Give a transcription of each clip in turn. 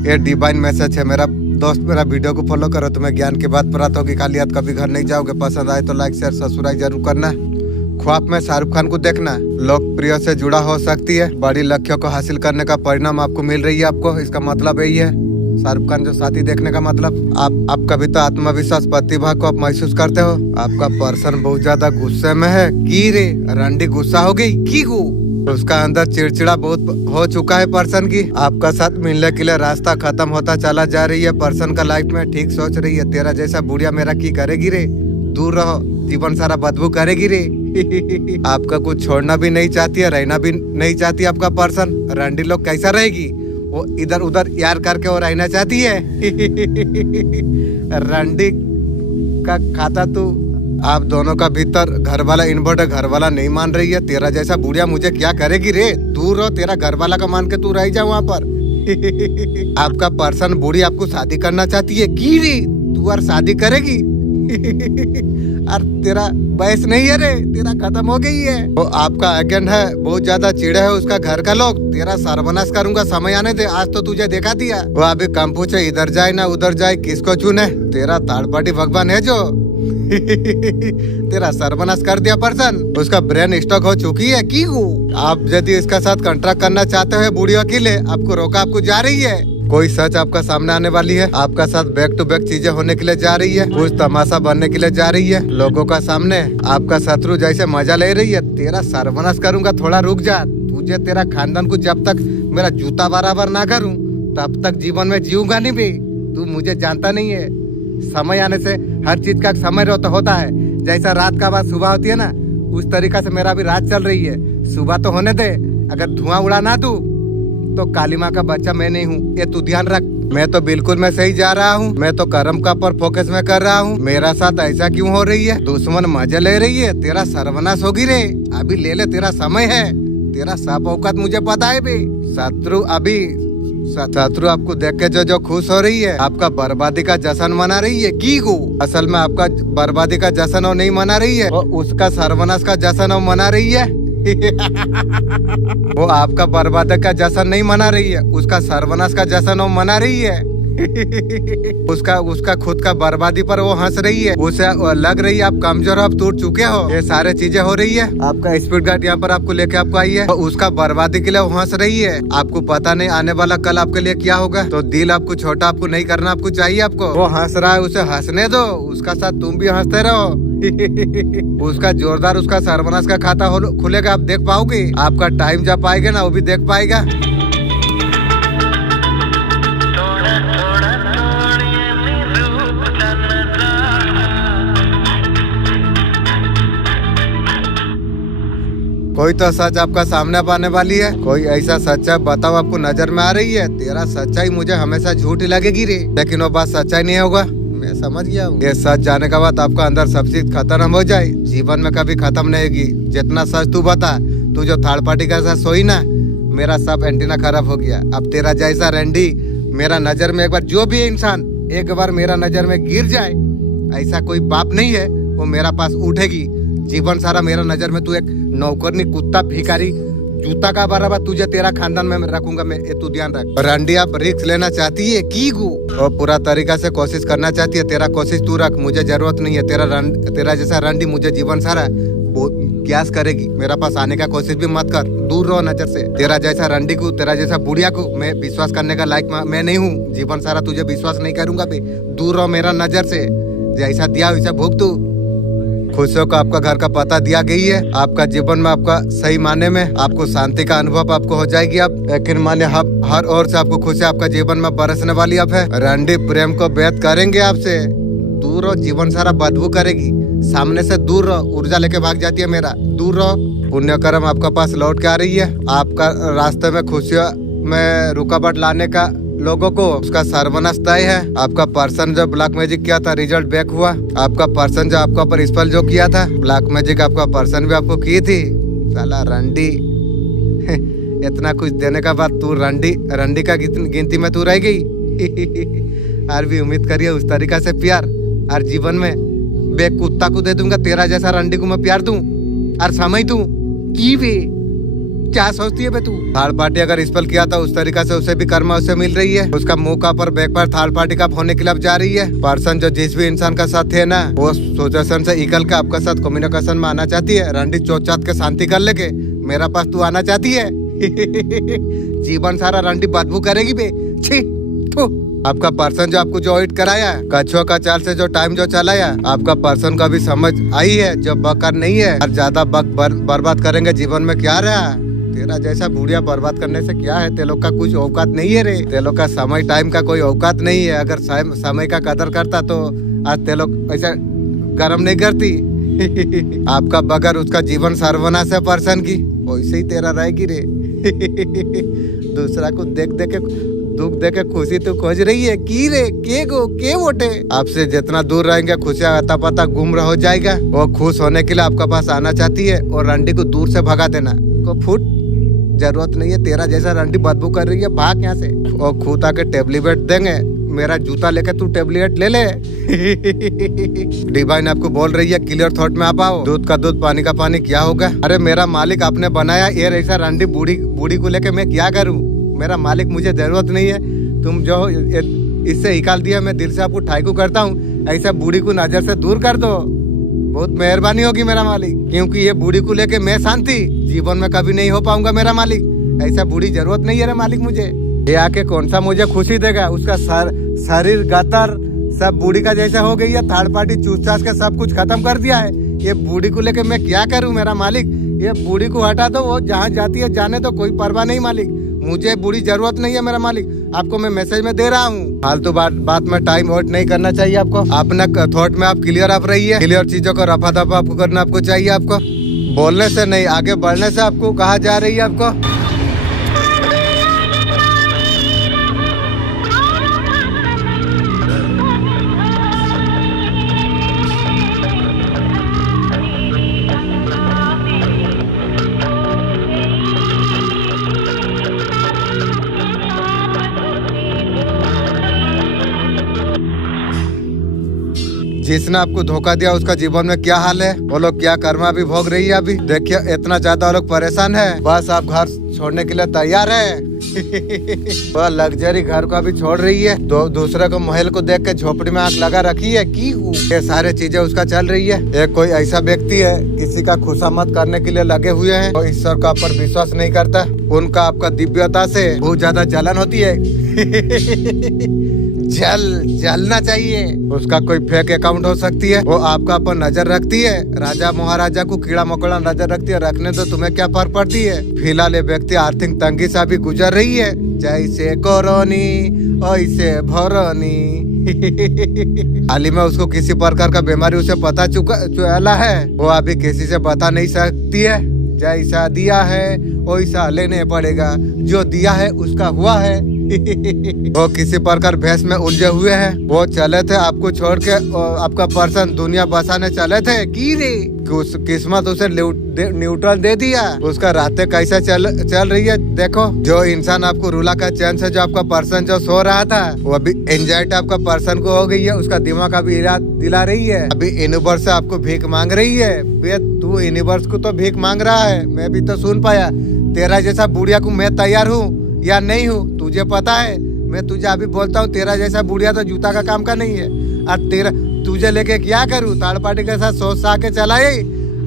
ये divine message है मेरा दोस्त। मेरा वीडियो को फॉलो करो, तुम्हें ज्ञान की बात प्राप्त होगी। खाली हाथ कभी घर नहीं जाओगे। पसंद आए तो लाइक शेयर सब्सक्राइब जरूर करना। ख्वाब में शाहरुख खान को देखना लोकप्रिय से जुड़ा हो सकती है। बड़ी लक्ष्यों को हासिल करने का परिणाम आपको मिल रही है। आपको इसका मतलब यही है, शाहरुख खान जो साथी देखने का मतलब आप कभी तो आत्मविश्वास प्रतिभा को आप महसूस करते हो। आपका पर्सन बहुत ज्यादा गुस्से में है। की रे रंडी गुस्सा हो गई की को उसका अंदर चिड़चिड़ा बहुत हो चुका है पर्सन की। आपका साथ मिलने के लिए रास्ता खत्म होता चला जा रही है। पर्सन का लाइफ में ठीक सोच रही है, तेरा जैसा बुढ़िया मेरा की करेगी रे, दूर रहो, जीवन सारा बदबू करेगी रे। आपका कुछ छोड़ना भी नहीं चाहती है, रहना भी नहीं चाहती आपका पर्सन। रंडी लोग कैसा रहेगी, वो इधर उधर यार करके वो रहना चाहती है। रंडी का खाता तू आप दोनों का भीतर घर वाला इन्वर्टर घर वाला नहीं मान रही है। तेरा जैसा बुढ़िया मुझे क्या करेगी रे, दूर रहो, तेरा घर वाला का मान के तू रह जा वहाँ पर। आपका पर्सन बूढ़ी आपको शादी करना चाहती है की रे, तू और शादी करेगी। और तेरा बयस नहीं है रे, तेरा खत्म हो गई है। वो आपका एजेंट है, बहुत ज्यादा चिड़े है उसका घर का लोग। तेरा सर्वनाश करूंगा, समय आने दे। आज तो तुझे देखा दिया। वो अभी कम पूछे इधर जाए ना उधर जाए, किसको चुने। तेरा थर्ड पार्टी भगवान है जो तेरा सर्वनाश कर दिया पर्सन। उसका ब्रेन स्टॉक हो चुकी है की आप यदि इसका साथ कॉन्ट्रैक्ट करना चाहते हो बूढ़ियों के लिए, आपको रोका आपको जा रही है। कोई सच आपका सामने आने वाली है। आपका साथ बैक टू बैक चीजें होने के लिए जा रही है। कुछ तमाशा बनने के लिए जा रही है लोगों का सामने। आपका शत्रु जैसे मजा ले रही है। तेरा सर्वनाश करूंगा, थोड़ा रुक जा। तुझे तेरा खानदान को जब तक मेरा जूता बराबर ना करूं तब तक जीवन में जीऊंगा नहीं भी। तू मुझे जानता नहीं है। समय आने से हर चीज का समय होता है। जैसा रात का बाद सुबह होती है ना, उस तरीका से मेरा भी रात चल रही है। सुबह तो होने दे, अगर धुआं उड़ा ना दूं तो काली माँ का बच्चा मैं नहीं हूँ, ये तू ध्यान रख। मैं तो बिल्कुल मैं सही जा रहा हूँ। मैं तो कर्म का पर फोकस में कर रहा हूँ। मेरा साथ ऐसा क्यों हो रही है। दुश्मन मजे ले रही है। तेरा सर्वनाश होगी रे, अभी ले ले, तेरा समय है। तेरा सब औकात मुझे पता है भी। शत्रु आपको देख के जो खुश हो रही है, आपका बर्बादी का जश्न मना रही है की को। असल में आपका बर्बादी का जश्न वो नहीं मना रही है, वो उसका सर्वनाश का जश्न वो मना रही है। वो आपका बर्बादी का जश्न नहीं मना रही है, उसका सर्वनाश का जश्न वो मना रही है। उसका खुद का बर्बादी पर वो हंस रही है। उसे लग रही है आप कमजोर हो, आप टूट चुके हो। ये सारे चीजें हो रही है। आपका स्पीड गार्ड यहाँ पर आपको लेके आपको आई है, तो उसका बर्बादी के लिए वो हंस रही है। आपको पता नहीं आने वाला कल आपके लिए क्या होगा। तो दिल आपको छोटा आपको नहीं करना, आपको चाहिए आपको। वो हंस रहा है, उसे हंसने दो। उसका साथ तुम भी हंसते रहो। उसका जोरदार उसका सर्वनाश का खाता खुलेगा, आप देख पाओगे। आपका टाइम जब आएगा ना, वो भी देख पाएगा। कोई तो सच आपका सामने आने वाली है। कोई ऐसा सच्चाई बताओ आपको नजर में आ रही है। तेरा सच्चाई मुझे हमेशा झूठी लगेगी रे, लेकिन वो बात सच्चाई नहीं होगा। मैं समझ गया हूँ। ये सच जाने के बाद आपका अंदर सब चीज खत्म हो जाए, जीवन में कभी खत्म नहीं होगी। जितना सच तू बता, तू जो थर्ड पार्टी का साथ सोई ना, मेरा सब एंटीना खराब हो गया। अब तेरा जैसा रंडी मेरा नजर में एक बार, जो भी इंसान एक बार मेरा नजर में गिर जाए, ऐसा कोई बाप नहीं है वो मेरा पास उठेगी। जीवन सारा मेरा नजर में तू एक नौकरनी, कुत्ता, भिखारी, जूता का बराबर तुझे तेरा खानदान में रखूंगा मैं, ये तू ध्यान रख। रंडी आप रिस्क लेना चाहती है की गु, और पूरा तरीका से कोशिश करना चाहती है। तेरा कोशिश तू रख, मुझे जरूरत नहीं है। तेरा जैसा रंडी मुझे जीवन सारा ग्यास करेगी। मेरा पास आने का कोशिश भी मत कर, दूर रहो नजर से। तेरा जैसा रंडी को, तेरा जैसा बुढ़िया को मैं विश्वास करने का लायक मैं नहीं हूँ। जीवन सारा तुझे विश्वास नहीं करूंगा भी, दूर रहो मेरा नजर से। जैसा दिया वैसा भोग तू। खुशियों का आपका घर का पता दिया गई है। आपका जीवन में आपका सही माने में आपको शांति का अनुभव आपको हो जाएगी। आप यकीन माने हर ओर से आपको खुशी आपका जीवन में बरसने वाली अब है। रंडी प्रेम को व्यक्त करेंगे आपसे, दूर रहो, जीवन सारा बदबू करेगी। सामने से दूर रहो, ऊर्जा लेके भाग जाती है मेरा, दूर रहो। पुण्य कर्म आपका पास लौट के आ रही है। आपका रास्ते में खुशियों में रुकावट लाने का लोगों को उसका सर्वनाश तय है। आपका पर्सन जो ब्लैक मैजिक किया था, रिजल्ट बैक हुआ। आपका पर्सन जो आपका ऊपर स्पेल जो किया था, ब्लैक मैजिक आपका पर्सन भी आपको की थी। साला रंडी इतना कुछ देने का बाद तू रंडी का गिनती में तू रह गई। और भी उम्मीद करिए उस तरीका से प्यार, और जीवन में बे कुत्ता को दे दूंगा, तेरा जैसा रंडी को मैं प्यार दूं और समय दूं की भी। क्या सोचती है बे तू? थर्ड पार्टी अगर इस पर किया था उस तरीका से उसे भी कर्मा उसे मिल रही है। उसका मुंह का पर बैक पर थर्ड पार्टी का होने के लिए जा रही है। पर्सन जो जिस भी इंसान का साथ थे ना वो सोचेशन से इकल के आपका साथ कम्युनिकेशन में आना चाहती है। रंडी चोचात के शांति कर लेके मेरा पास तू आना चाहती है। जीवन सारा रंडी बदबू करेगी बे। छी थू। आपका पर्सन जो आपको जो ऑडिट कराया कछुआ का चाल से जो टाइम जो चलाया आपका पर्सन का भी समझ आई है जो बकर नहीं है और ज्यादा बक बर्बाद करेंगे जीवन में क्या रहा। तेरा जैसा बुढ़िया बर्बाद करने से क्या है? ते लोग का कुछ औकात नहीं है रे। ते लोग का समय टाइम का कोई औकात नहीं है। अगर समय का कदर करता तो आज ते लोग ऐसा गर्म नहीं करती। आपका बगर उसका जीवन सर्वनाश है पर्सन की वैसे ही तेरा रहेगी रे। दूसरा को देख देख के दुख देके खुशी तो खोज रही है की रे के वोटे। आपसे जितना दूर रहेंगे खुशियाँ आता पता गुम हो जाएगा। वो खुश होने के लिए आपके पास आना चाहती है और रंडी को दूर से भगा देना को फुट जरूरत नहीं है। तेरा जैसा रंडी बदबू कर रही है भाग यहाँ से। और खुद आके टेबलेट देंगे मेरा जूता लेके तू टेबलेट ले ले। डिवाइन आपको बोल रही है क्लियर थॉट में आप आओ। दूध का दूध पानी का पानी क्या होगा? अरे मेरा मालिक आपने बनाया ये ऐसा रंडी बूढ़ी को लेके मैं क्या करूँ? मेरा मालिक मुझे जरूरत नहीं है। तुम जो इससे निकाल दिया मैं दिल से आपको ठाकू करता हूँ। ऐसा बूढ़ी को नजर से दूर कर दो बहुत मेहरबानी होगी मेरा मालिक। क्योंकि ये बूढ़ी को लेके मैं शांति जीवन में कभी नहीं हो पाऊंगा मेरा मालिक। ऐसा बूढ़ी जरूरत नहीं है रे मालिक मुझे। ये आके कौन सा मुझे खुशी देगा? उसका शरीर गतर सब बूढ़ी का जैसा हो गई है। थर्ड पार्टी चूस के सब कुछ खत्म कर दिया है। ये बूढ़ी को लेके मैं क्या करूँ मेरा मालिक? ये बूढ़ी को हटा दो वो जहाँ जाती है जाने तो कोई परवाह नहीं मालिक। मुझे बुरी जरूरत नहीं है मेरा मालिक। आपको मैं मैसेज में दे रहा हूँ। फालतू बात में टाइम वेस्ट नहीं करना चाहिए आपको। अपना थॉट में आप क्लियर आप रहिए। क्लियर चीजों को रफा दफा आपको करना आपको चाहिए। आपको बोलने से नहीं आगे बढ़ने से आपको कहा जा रही है आपको। जिसने आपको धोखा दिया उसका जीवन में क्या हाल है? वो लोग क्या कर्मा भी भोग रही है अभी। देखिए इतना ज्यादा वो लोग परेशान है। बस आप घर छोड़ने के लिए तैयार है। वह लग्जरी घर को अभी छोड़ रही है। दूसरे को महल को देख के झोपड़ी में आंख लगा रखी है की ये सारे चीजें उसका चल रही है। एक कोई ऐसा व्यक्ति है किसी का खुशामद करने के लिए लगे हुए हैं। तो ईश्वर का पर विश्वास नहीं करता। उनका आपका दिव्यता से बहुत ज्यादा जलन होती है। जलना चाहिए। उसका कोई फेक अकाउंट हो सकती है। वो आपका पर नजर रखती है। राजा महाराजा को कीड़ा मकोड़ा नजर रखती है। रखने तो तुम्हें क्या फर्क पड़ती है? फिलहाल ये व्यक्ति आर्थिक तंगी से अभी गुजर रही है। जैसे कोरोनी ऐसे भरोनी। हाल ही में उसको किसी प्रकार का बीमारी उसे पता चला है। वो अभी किसी से बता नहीं सकती है। जैसा दिया है वैसा लेने पड़ेगा। जो दिया है उसका हुआ है। वो किसी प्रकार भैंस में उलझे हुए हैं। वो चले थे आपको छोड़ के आपका पर्सन दुनिया बसाने चले थे की रे। किस्मत उसे न्यूट्रल दे दिया। उसका रातें कैसा चल रही है देखो। जो इंसान आपको रुला का चैन से जो आपका पर्सन जो सो रहा था वो अभी एंजाइटी आपका पर्सन को हो गई है। उसका दिमाग अभी इलाज दिला रही है। अभी यूनिवर्स से आपको भीख मांग रही है। बे तू यूनिवर्स को तो भीख मांग रहा है। मैं भी तो सुन पाया। तेरा जैसा बुढ़िया को मैं तैयार हूँ या नहीं हूँ तुझे पता है। मैं तुझे अभी बोलता हूँ तेरा जैसा बुढ़िया तो जूता का काम का नहीं है। और तेरा तुझे लेके क्या करूँ? थर्ड पार्टी के साथ सोच सा के चलाए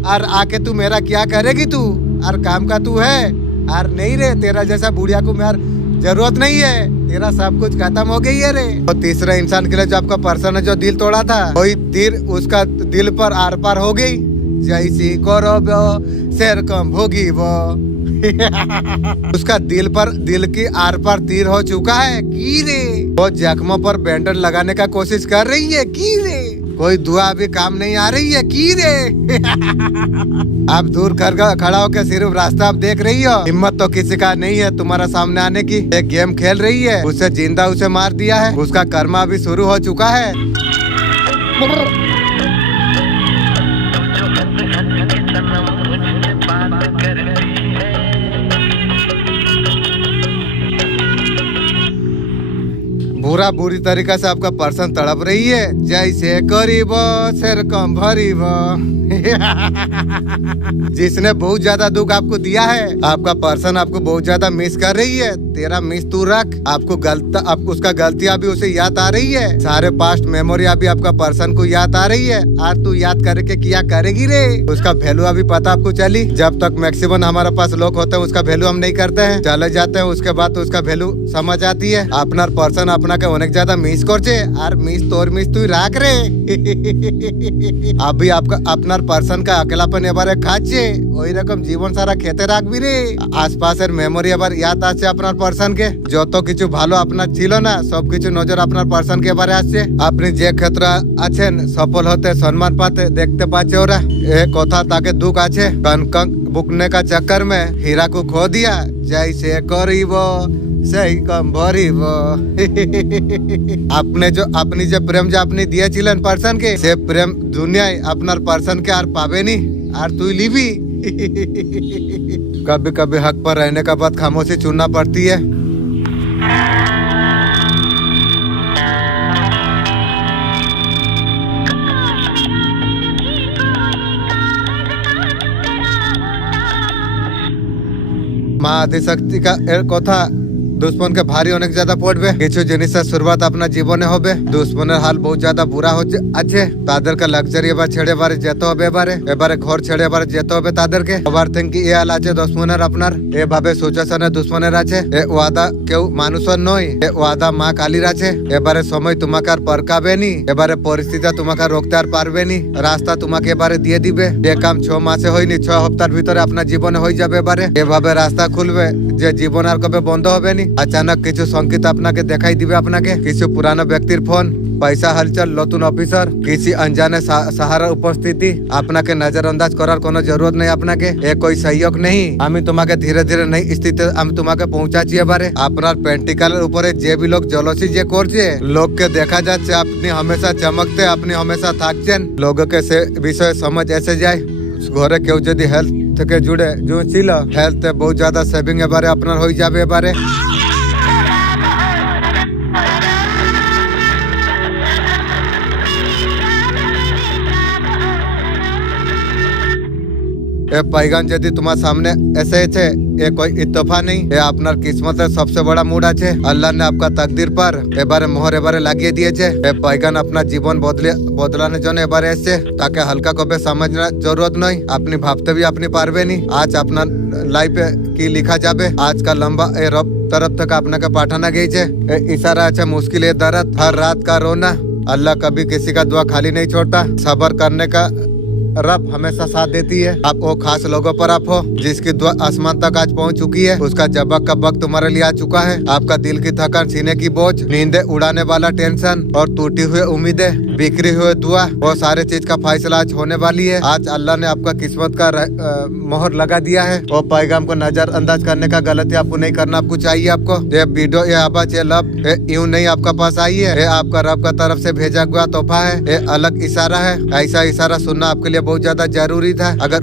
और आके तू मेरा क्या करेगी तू? और काम का तू है और नहीं रे। तेरा जैसा बुढ़िया को मेरा जरूरत नहीं है। तेरा सब कुछ खत्म हो गई है रे। तो तीसरा इंसान के लिए जो आपका पर्सन है जो दिल तोड़ा था वही तीर उसका दिल पर आर पार हो गई। जैसी करो शेर कम होगी वो। उसका दिल की आर पार तीर हो चुका है की रे। वो जख्मों पर बैंडेज लगाने का कोशिश कर रही है की रे। कोई दुआ अभी काम नहीं आ रही है की रे। आप दूर खड़ा होकर सिर्फ रास्ता आप देख रही हो। हिम्मत तो किसी का नहीं है तुम्हारा सामने आने की। एक गेम खेल रही है। उसे जिंदा उसे मार दिया है। उसका कर्मा अभी शुरू हो चुका है। पूरा बुरी तरीका से आपका पर्सन तड़प रही है, जैसे करीब शेर कम भरीब। जिसने बहुत ज्यादा दुख आपको दिया है, आपका पर्सन आपको बहुत ज्यादा मिस कर रही है। तेरा मिस तू रख, आपको उसका गलतियां भी उसे याद आ रही है, सारे पास्ट मेमोरी अभी आपका पर्सन को याद आ रही है। आज तू याद करके क्या करेगी रे? उसका वैल्यू अभी पता आपको चली। जब तक मैक्सिमम हमारे पास लोग होते हैं उसका वैल्यू हम नहीं करते हैं, चले जाते हैं, उसके बाद तो उसका वैल्यू समझ आती है। अपना पर्सन अपना के अनेक ज्यादा मिस करछे, और मिस तोर मिस तू राख रे। अभी आपका अपना पर्सन का अकेलापन एबारे खाচ্ছে, ওই রকম জীবন সারা খেতে রাখবি রে। আশপাশের মেমোরি এবার ইয়াদ আসছে আপনার পার্সন কে, যত কিছু ভালো আপনার ছিল না সবকিছু নজর আপনার পার্সন কে এবারে আসছে। আপনি যে ক্ষেত্রে আছেন সফল হতে সম্মান পাতে দেখতে পাচ্ছে ওরা। এ কথা তাকে दुख আছে, कनक बुकने का चक्कर में हीरा को खो दिया, जैसे करीब সেই কম ভরিব। আপনি যে প্রেম যে আপনি দিয়েছিলেন পার্সন কে, সে প্রেম দুনিয়ায় আপনার পার্সন के আর পাবেনি, আর তুই লিবি। कभी कभी हक पर रहने का बाद खामोशी चुनना पड़ती है। মা আদিশক্তি का কথা দুশ্মনকে ভারী অনেক জ্যাদা পড়বে। কিছু জিনিসের শুরুয়াত আপনার জীবনে হবে। দুশ্মনের হাল বহুত জ্যাদা বুড়া আছে, তাদেরকে লাক্সারি এবার ছেড়ে এবারে যেতে হবে, এবারে ঘর ছেড়ে এবারে যেতে হবে তাদেরকে। ওভার থিঙ্কিং এ হাল আছে দুশ্মনের আপনার, এভাবে সিচুয়েশনে দুশ্মনের আছে। এ ওয়াদা কেউ মানুষের নয়, এ ওয়াদা মা কালীর আছে। এবারে সময় তোমাকে আর পরকাবে নি, এবারে পরিস্থিতি তোমাকে রোকতে আর পারবে নি, রাস্তা তোমাকে এবারে দিয়ে দিবে। যে কাম 6 মাসে হয়নি 6 সপ্তাহের ভিতরে আপনার জীবনে হয়ে যাবে। এবারে এভাবে রাস্তা খুলবে যে জীবন আর কবে বন্ধ হবে নি। अचानक কিছু সংকেত আপনাকে দেখাই দিবে, আপনাকে কিছু পুরানো ব্যক্তির ফোন, পয়সা হালচাল, নতুন অফিসার, কিছু অনজানে সাহারা উপস্থিতি। আপনাকে নজরअंदाज করার কোনো জরুরত নেই, আপনাকে এ कोई सहयोग नहीं। আমি তোমাকে ধীরে ধীরে নেই স্থিতিতে আমি তোমাকে পৌঁছাচ্ছি। এবারে আপনার পেন্টিকালের উপরে যে বি লোক জলসি যে করছে, লোককে দেখা যাচ্ছে আপনি हमेशा চমকতে, আপনি हमेशा থাকছেন। লোককে সে বিষয়ে সমঝ এসে যায়। ঘরে কেউ যদি হেলথ থেকে জুড়ে ছিল, হেলথে বহুত জ্যাদা সেভিং এবারে আপনার হয়ে যাবে। এবারে पैगाम यदि तुम्हारे सामने ऐसे है, ये कोई इत्तफा नहीं, ये अपना किस्मत सबसे बड़ा मूड আছে। अल्लाह ने आपका तकदीर पर এবারে মোহর এবারে লাগিয়ে দিয়েছে। এই पैगाम আপনার জীবন বদলানোর জন্য এবারে এসেছে, তাকে হালকা কবে समझना जरूरत नहीं। আপনি ভাবতে भी আপনি পারবেনি আজ আপনার লাইফে কি লেখা যাবে। आज का लंबा ए रब तरफ तक আপনাকে পাঠানো গেছে। इशारा अच्छा मुश्किल है दर्द, हर रात का रोना। अल्लाह कभी किसी का दुआ खाली नहीं छोड़ता। सब्र करने का रब हमेशा साथ देती है। आप वो खास लोगों पर आप हो जिसकी दुआ आसमान तक आज पहुंच चुकी है। उसका जवाब का वक्त तुम्हारे लिए आ चुका है। आपका दिल की थकान, सीने की बोझ, नींदे उड़ाने वाला टेंशन और टूटी हुई उम्मीदें, बिखरी हुई दुआ, वो सारे चीज का फैसला आज होने वाली है। आज अल्लाह ने आपका किस्मत का मोहर लगा दिया है। वो पैगाम को नजरअंदाज करने का गलती आपको नहीं करना आपको चाहिए। आपको ये वीडियो, ये आवाज, ये लब यूं नहीं आपका पास आई है, ये आपका रब का तरफ से भेजा हुआ तोहफा है। ये अलग इशारा है। ऐसा इशारा सुनना आपके लिए बहुत ज्यादा जरूरी था। अगर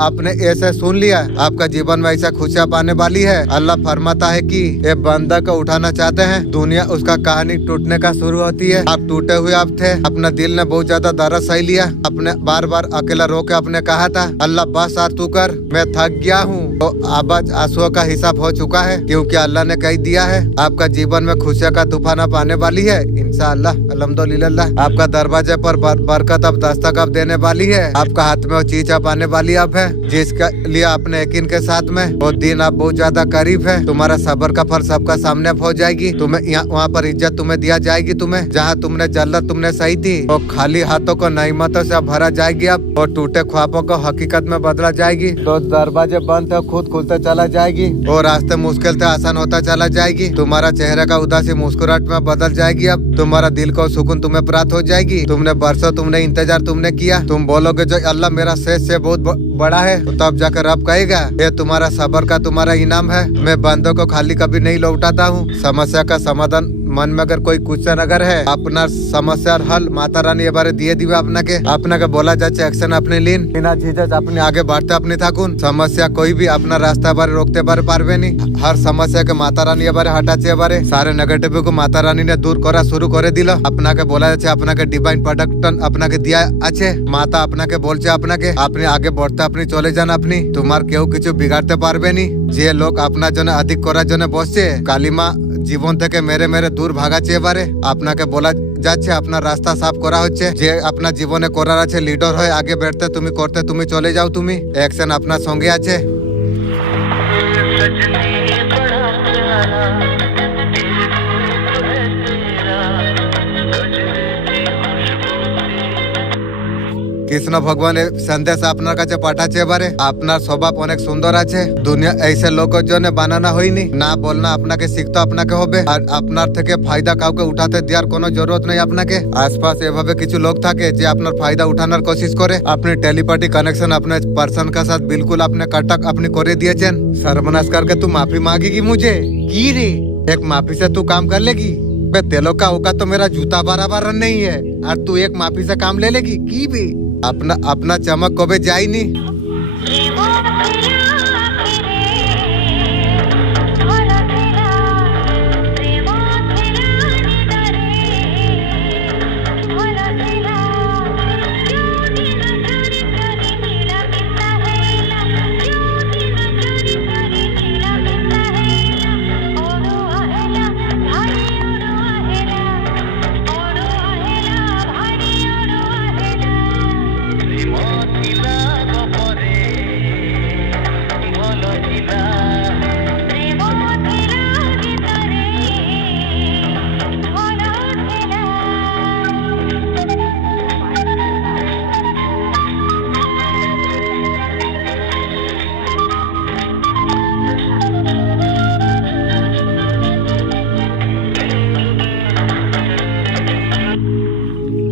आपने ऐसे सुन लिया, आपका जीवन में ऐसा खुशियाँ पाने वाली है। अल्लाह फरमाता है कि ये बंदा को उठाना चाहते हैं, दुनिया उसका कहानी टूटने का शुरू होती है। आप टूटे हुए आप थे, अपना दिल ने बहुत ज्यादा दर्द सह लिया। अपने बार बार अकेला रो के आपने कहा था अल्लाह बस यार तू कर, मैं थक गया हूँ। तो अब आंसुओं का हिसाब हो चुका है, क्योंकि अल्लाह ने कह दिया है आपका जीवन में खुशियाँ का तूफान अब आने वाली है इंशाअल्लाह, अल्हम्दुलिल्लाह। आपका दरवाजे पर बरकत अब दस्तक अब देने वाली है। आपका हाथ में वो चीज अब आने वाली अब है, जिसके लिए आपने यकीन के साथ में वो दिन अब बहुत ज्यादा करीब है। तुम्हारा सब्र का फल सबका सामने हो जाएगी। तुम्हें वहाँ पर इज्जत तुम्हें दिया जाएगी। तुम्हें जहाँ तुमने जल्लत तुमने सही थी, वो खाली हाथों को नईमतों से भरा जाएगी। अब और टूटे ख्वाबों को हकीकत में बदला जाएगी। तो दरवाजे बंद थे खुद खुलते चला जाएगी, और रास्ते मुश्किल थे आसान होता चला जाएगी। तुम्हारा चेहरे का उदासी मुस्कुराहट में बदल जाएगी। अब तुम्हारा दिल को सुकून तुम्हें प्राप्त हो जाएगी। तुमने बरसों तुमने इंतजार तुमने किया। तुम बोलोगे जो अल्लाह मेरा से बहुत बड़ा है, तो तब जाकर रब कहेगा ये तुम्हारा सब्र का तुम्हारा इनाम है। मैं बंदों को खाली कभी नहीं लौटाता हूँ। समस्या का समाधान मन में अगर कोई क्वेश्चन अगर है अपना समस्या हल माता रानी ये बारे दिए दिवे अपना के बोला जाचे एक्शन अपने लीन बिना झिझक अपने आगे बढ़ते अपनी थाकुन समस्या कोई भी अपना रास्ता बारे रोकते बारे पारबे नहीं। हर समस्या के माता रानी ये बारे हटाचे बारे सारे नेगेटिव को माता रानी ने दूर करा शुरू करे दिल अपना के बोला जाचे अपना के डिवाइन प्रोडक्टन अपना के दिया अच्छे माता अपना के बोलचे अपना के अपने आगे बढ़ते अपनी चले जाना अपनी तुम्हार केहू किछु बिगाड़ते पारबे नहीं। जे लोग अपना जने अधिक करा जने बसছে কালিমা জীবন থেকে মেরে মেরে দূর ভাগাচ্ছে এবারে আপনাকে বলা যাচ্ছে আপনার রাস্তা সাফ করা হচ্ছে যে আপনার জীবনে করার আছে লিডার হয়ে আগে বেড়তে তুমি করতে তুমি চলে যাও তুমি অ্যাকশন আপনার সঙ্গে আছে। কৃষ্ণ ভগবান সন্দেশ আপনার কাছে পাঠাচ্ছে এবারে আপনার স্বভাব অনেক সুন্দর আছে দুনিয়া ऐसे লোকের জন্য বানানো হয়নি না বলনা আপনাকে শিখতে আপনাকে হবে আর আপনার থেকে ফায়দা কাউকে উঠাতে দেওয়ার কোনো জরুরত নেই আপনাকে আশপাশ এভাবে কিছু লোক থাকে যে আপনার ফায়দা উঠানোর কোशिश করে আপনি টেলিপ্যাথি কানেक्शन अपने पर्सन के साथ बिल्कुल आपने कटक अपनी करे दिएছেন सर्वनाश करके तू माफी मांगेगी मुझे की रे एक माफी से तू काम कर लेगी बे तेलों का होगा तो मेरा जूता बराबर नहीं है और तू एक माफी से काम ले लेगी की भी अपना चमक कभी जाई नहीं।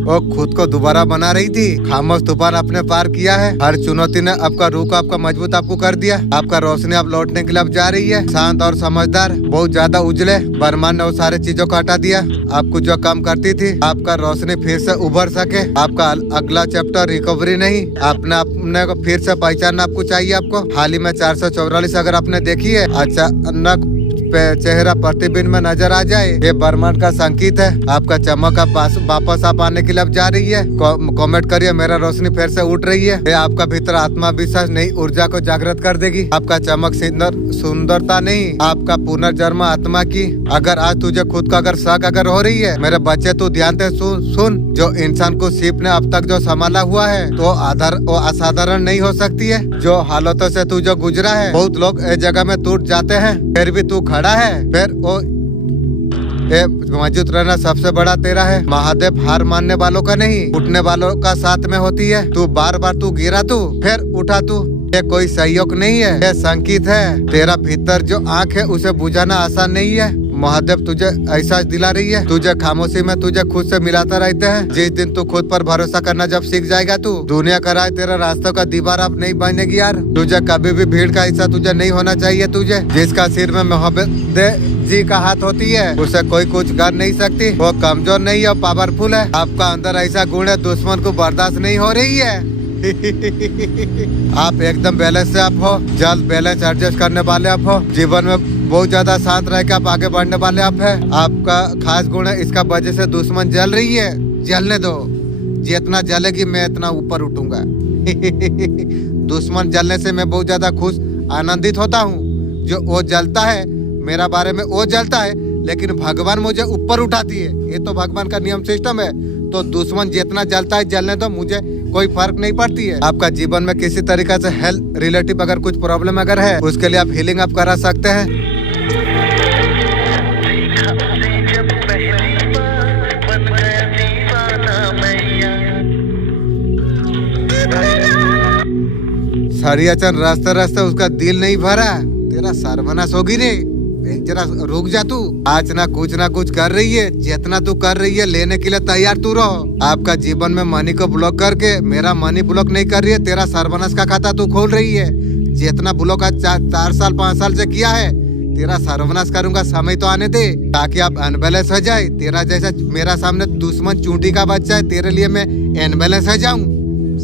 वो खुद को दोबारा बना रही थी खामोश तूफान आपने पार किया है हर चुनौती ने आपका रूख आपका मजबूत आपको कर दिया आपका रोशनी आप लौटने के लिए अब जा रही है शांत और समझदार बहुत ज्यादा उजले बरमान ने वो सारे चीजों को हटा दिया आपको जो काम करती थी आपका रोशनी फिर से उभर सके आपका अगला चैप्टर रिकवरी नहीं अपने को फिर से पहचानना आपको चाहिए आपको हाल ही में 444 अगर आपने देखी है अचानक चेहरा प्रतिबिंब में नजर आ जाए ये ब्रह्मांड का संकेत है आपका चमक अब वापस आप आने के लिए अब जा रही है कमेंट करिए मेरा रोशनी फिर से उठ रही है ये आपका भीतर आत्मविश्वास नई ऊर्जा को जागृत कर देगी आपका चमक सुंदरता नहीं आपका पुनर्जन्म आत्मा की अगर आज तुझे खुद का अगर शक अगर हो रही है मेरे बच्चे तू ध्यान से सुन जो इंसान को शिप ने अब तक जो संभाला हुआ है तो वो असाधारण नहीं हो सकती है जो हालातों से तू जो गुजरा है बहुत लोग इस जगह में टूट जाते हैं फिर भी तू खड़ा है फिर वो मौजूद रहना सबसे बड़ा तेरा है महादेव हार मानने वालों का नहीं उठने वालों का साथ में होती है तू बार बार तू गिरा तू फिर उठा तू ये कोई सहयोग नहीं है ये संकेत है तेरा भीतर जो आँख है उसे बुझाना आसान नहीं है महादेव तुझे एहसास दिला रही है तुझे खामोशी में तुझे खुद से मिलाता रहते हैं जिस दिन तू खुद पर भरोसा करना जब सीख जाएगा तू दुनिया का राज तेरा रास्तों का दीवार अब नहीं बनेगी यार तुझे कभी भी भीड़ का हिस्सा तुझे नहीं होना चाहिए तुझे जिसका सिर में मोहब्बत जी का हाथ होती है उसे कोई कुछ कर नहीं सकती वो कमजोर नहीं है पावरफुल है आपका अंदर ऐसा गुण है दुश्मन को बर्दाश्त नहीं हो रही है आप एकदम बैलेंस से आप हो जल्द बैलेंस एडजस्ट करने वाले आप हो जीवन में बहुत ज्यादा शांत रह के आप आगे बढ़ने वाले आप है आपका खास गुण है इसका वजह से दुश्मन जल रही है जलने दो जितना जलेगी मैं इतना ऊपर उठूंगा दुश्मन जलने से मैं बहुत ज्यादा खुश आनंदित होता हूँ जो वो जलता है मेरा बारे में वो जलता है लेकिन भगवान मुझे ऊपर उठाती है ये तो भगवान का नियम सिस्टम है तो दुश्मन जितना जलता है जलने दो मुझे कोई फर्क नहीं पड़ती है आपका जीवन में किसी तरीके से हेल्थ रिलेटिव अगर कुछ प्रॉब्लम अगर है उसके लिए आप हीलिंग आप करा सकते हैं सरियाचंद रास्ते रास्ते उसका दिल नहीं भरा तेरा सर्वनाश होगी रे जरा रुक जा तू आज ना कुछ कर रही है जितना तू कर रही है लेने के लिए तैयार तू रहो आपका जीवन में मनी को ब्लॉक करके मेरा मनी ब्लॉक नहीं कर रही है तेरा सर्वनाश का खाता तू खोल रही है जितना ब्लॉक आज 4 साल 5 साल से किया है तेरा सर्वनाश करूंगा, समय तो आने दे ताकि आप अनबैलेंस हो जाए। तेरा जैसा मेरा सामने दुश्मन चूंटी का बच्चा है, तेरे लिए मैं अनबैलेंस हो जाऊं।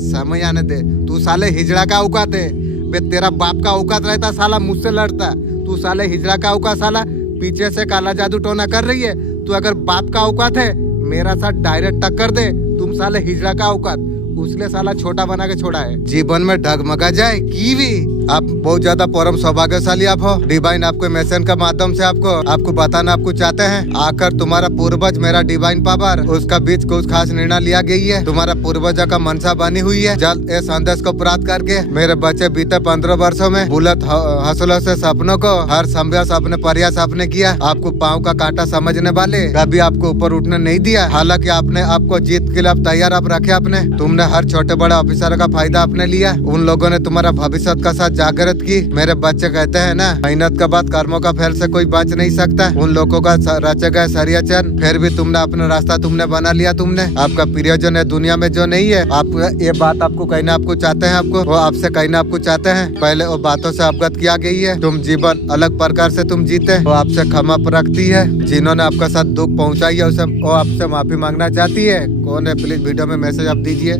समय आने दे। तू साले हिजड़ा का औकात है बे, तेरा बाप का औकात रहता साला मुझसे लड़ता। तू साले हिजड़ा का औकात, साला पीछे से काला जादू टोना कर रही है। तू अगर बाप का औकात है मेरा साथ डायरेक्ट टक्कर दे। तुम साले हिजड़ा का औकात, उसने साला छोटा बना के छोड़ा है। जीवन में डगमगा जाए कीवी। आप बहुत ज्यादा परम सौभाग्यशाली आप हो। डिवाइन आपको मैसेज के माध्यम से आपको बताना आपको चाहते हैं। आकर तुम्हारा पूर्वज मेरा डिवाइन पावर उसका बीच कुछ खास निर्णय लिया गई है। तुम्हारा पूर्वज का मनसा बनी हुई है। जल्द इस संदेश को प्राप्त करके मेरे बच्चे बीते 15 वर्षों में बुलंद हौसलों से सपनों को हर संभव अपने प्रयास आपने किया। आपको पाँव का कांटा समझने वाले कभी आपको ऊपर उठने नहीं दिया। हालांकि आपने आपको जीत के लिए आप तैयार आप रखे। आपने तुमने हर छोटे बड़े ऑफिसर का फायदा आपने लिया। उन लोगों ने तुम्हारा भविष्य का साथ जागृत की। मेरे बच्चे कहते हैं ना, मेहनत के बाद कर्मों का फल से कोई बच नहीं सकता। उन लोगों का रचे गए षड्यंत्र, फिर भी तुमने अपना रास्ता तुमने बना लिया। तुमने आपका प्रियजन है दुनिया में जो नहीं है। आप ये बात आपको कहना आपको चाहते हैं, आपको वो आपसे कहना आपको चाहते हैं। पहले वो बातों से अवगत किया गई है। तुम जीवन अलग प्रकार से तुम जीते। वो आपसे क्षमा रखती है। जिन्होंने आपका साथ दुख पहुँचाई है उसे वो आपसे माफी मांगना चाहती है। कौन है प्लीज वीडियो में मैसेज आप दीजिए,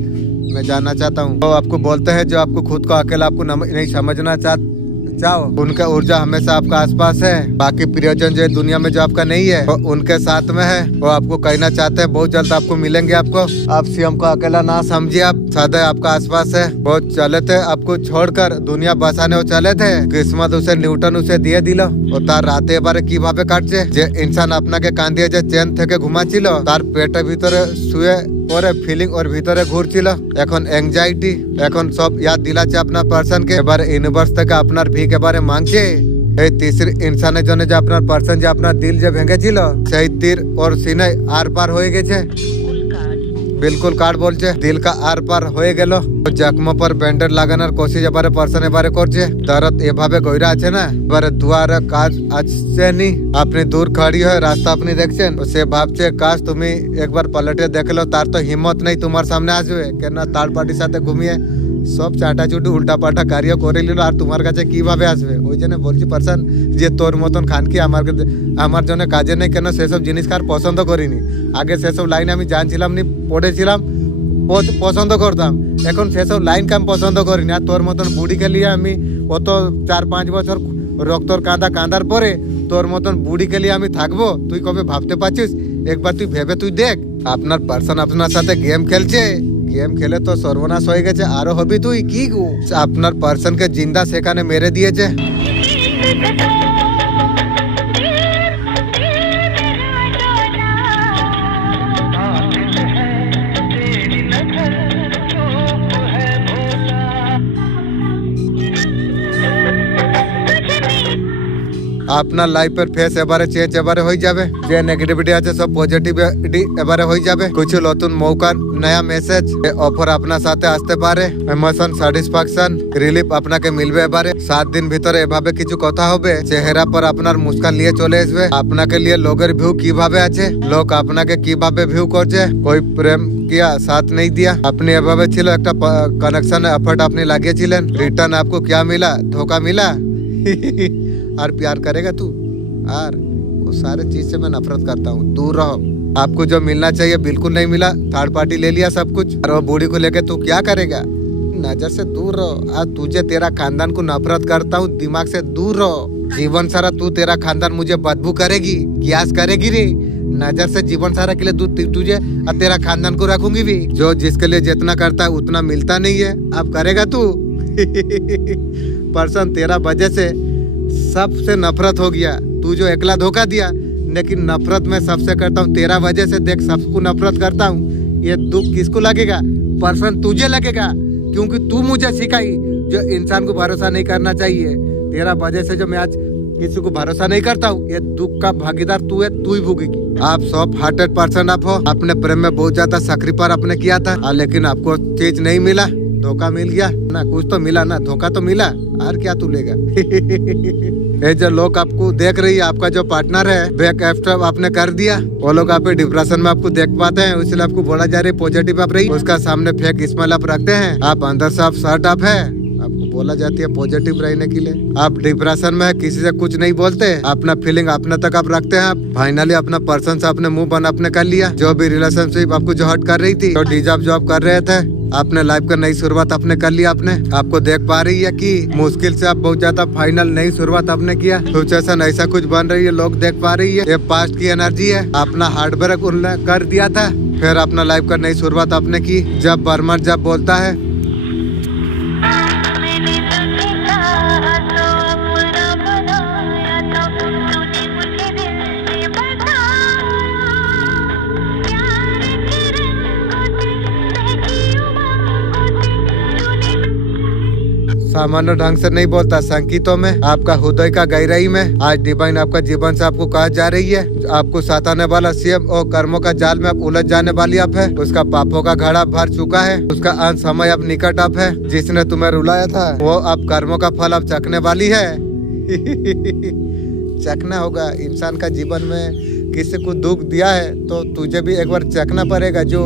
मैं जानना चाहता हूँ। वो आपको बोलते हैं जो आपको खुद को अकेला आपको नहीं समझना चाहो, उनका ऊर्जा हमेशा आपका आसपास है। बाकी प्रियजन जो दुनिया में जो आपका नहीं है वो उनके साथ में है। वो आपको कहना चाहते हैं बहुत जल्द आपको मिलेंगे। आपको आप स्वयं को अकेला ना समझिए, आप सदैव आपका आसपास है। बहुत चले थे आपको छोड़कर दुनिया बसाने वो चले थे। किस्मत उसे न्यूटन उसे दिए दिलो। और तार राते बारे কিভাবে কাটছে যে ইনসান আপনাকে কাঁদিয়ে যে চেন থেকে ঘুমাচ্ছিল তার পেটের ভিতরে শুয়ে পরে ফিলিং ওর ভিতরে ঘুরছিল। এখন এংজাইটি এখন সব ইয়াদ দিলাচ্ছে আপনার পার্সনকে। এবার ইউনিভার্স থেকে আপনার ভিক এবারে মাংছে। এই তিসরি ইনসানের জন্য যে আপনার পার্সন যে আপনার দিল যে ভেঙেছিল সেই তীর ওর সিনে আর পার হয়ে গেছে। बिल्कुल कार्ड बोलছে दिल का आर पार হয়ে গেল। জখম पर ব্যান্ডেজ লাগানোর কোশিশ এবারে পার্সন এবারে করছে। দরদ এভাবে গইরা আছে না, এবারে দুয়ারে কাজ আসছে নি। আপনি দূর খড়ি হয়ে রাস্তা আপনি দেখছেন, সে ভাবছে কাশ তুমি একবার পলটে দেখলো। তার তো হিম্মত নেই তোমার সামনে আসবে, কেন থার্ড পার্টির সাথে ঘুমিয়ে সব চাটাচুটি উল্টা পাল্টা কার্য করে নিল। আর তোমার কাছে কিভাবে আসবে? ওই জন্য বলছি পার্সন যে তোর মতন খানকি আমার জন্য কাজে নেই। কেন সেসব জিনিস কার পছন্দ করিনি। আগে সেসব লাইন আমি জানছিলাম নি, পড়েছিলাম, পছন্দ করতাম। এখন সেসব লাইন আমি পছন্দ করিনি। আর তোর মতন বুড়িকে নিয়ে আমি অত 4-5 বছর রক্তর কাঁদার পরে তোর মতন বুড়িকে নিয়ে আমি থাকবো? তুই কবে ভাবতে পারছিস? একবার তুই ভেবে তুই দেখ। আপনার পার্সন আপনার সাথে গেম খেলছে। গেম খেলে তো সর্বনাশ হয়ে গেছে, আরো হবি তুই কি গো? আপনার পার্সনকে জিন্দা সেখানে মেরে দিয়েছে। আপনার লাইফের ফেস এবারে চেঞ্জ এবারে হয়ে যাবে। যে নেগেটিভিটি আছে সব পজিটিভিটি এবারে হয়ে যাবে। কিছু নতুন মৌকা, নয়া মেসেজ অফার আপনার সাথে আসতে পারে। ইমোশন স্যাটিসফ্যাকশন রিলিফ আপনাকে মিলবে। এবারে 7 দিন ভিতরে এভাবে কিছু কথা হবে, চেহারা পর আপনার মুস্কান নিয়ে চলে আসবে। আপনাকে নিয়ে লোকের ভিউ কিভাবে আছে, লোক আপনাকে কিভাবে ভিউ করছে, कोई প্রেম किया साथ नहीं दिया। আপনি এভাবে ছিল একটা কানেকশন এফর্ট আপনি লাগিয়েছিলেন, রিটার্ন आपको क्या मिला? धोखा मिला। और प्यार करेगा तू? और वो सारे चीज से मैं नफरत करता हूँ, दूर रहो। आपको जो मिलना चाहिए बिल्कुल नहीं मिला, थर्ड पार्टी ले लिया सब कुछ। और वो बूढ़ी को लेके तू क्या करेगा? नजर से दूर रहो। आज तुझे तेरा खानदान को नफरत करता हूँ, दिमाग से दूर रहो। जीवन सारा तू तेरा खानदान मुझे बदबू करेगी, क्यास करेगी रे। नजर से जीवन सारा के लिए तुझे और तेरा खानदान को रखूंगी भी। जो जिसके लिए जितना करता है उतना मिलता नहीं है, अब करेगा तू। पर्सन तेरा वजह से सबसे नफरत हो गया। तू जो अकेला धोखा दिया, लेकिन नफरत मैं सबसे करता हूँ तेरा वजह से। देख सबको नफरत करता हूँ, ये दुख किसको लगेगा? पर्सन तुझे लगेगा, क्योंकि तू मुझे सिखाई जो इंसान को भरोसा नहीं करना चाहिए। तेरा वजह से जो मैं आज किसी को भरोसा नहीं करता हूँ, ये दुख का भागीदार तू है, तू ही भोगेगी। आप 100% आप हो। अपने प्रेम में बहुत ज्यादा सक्रिय आपने किया था, लेकिन आपको चीज नहीं मिला, धोखा मिल गया ना। कुछ तो मिला ना, धोखा तो मिला, और क्या तू लेगा? ये जो लोग आपको देख रही है, आपका जो पार्टनर है बैक आफ्टर आपने कर दिया। वो लोग आप डिप्रेशन में आपको देख पाते हैं, इसलिए आपको बोला जा रही है पॉजिटिव आप रही। उसका सामने फेक स्माइल आप रखते हैं, आप अंदर से आप शर्ट आप है। आपको बोला जाती है पॉजिटिव रहने के लिए। आप डिप्रेशन में है, किसी से कुछ नहीं बोलते, अपना फीलिंग अपने तक आप रखते हैं। आप फाइनली अपना पर्सन से अपने मुंह बंद आपने कर लिया। जो भी रिलेशनशिप आपको जो हर्ट कर रही थी, जो डिजर्व जो आप कर रहे थे, अपने लाइफ का नई शुरुआत आपने कर लिया। आपने आपको देख पा रही है कि मुश्किल से आप बहुत ज्यादा फाइनल नई शुरुआत आपने किया। सिचुएशन ऐसा कुछ बन रही है, लोग देख पा रही है। ये पास्ट की एनर्जी है, अपना हार्ड वर्क उन्होंने कर दिया था, फिर अपना लाइफ का नई शुरुआत आपने की। जब बर्मन जब बोलता है सामान्य ढंग से नहीं बोलता, संकेतों में, आपका हृदय का गहराई में आज डिवाइन आपका जीवन से आपको कहा जा रही है। आपको सताने वाला सेम और कर्मों का जाल में आप उलझ जाने वाली आप है। उसका पापों का घड़ा भर चुका है, उसका अंत समय अब निकट आप है। जिसने तुम्हें रुलाया था वो अब कर्मों का फल अब चखने वाली है। चखना होगा। इंसान का जीवन में किसी को दुख दिया है तो तुझे भी एक बार चखना पड़ेगा जो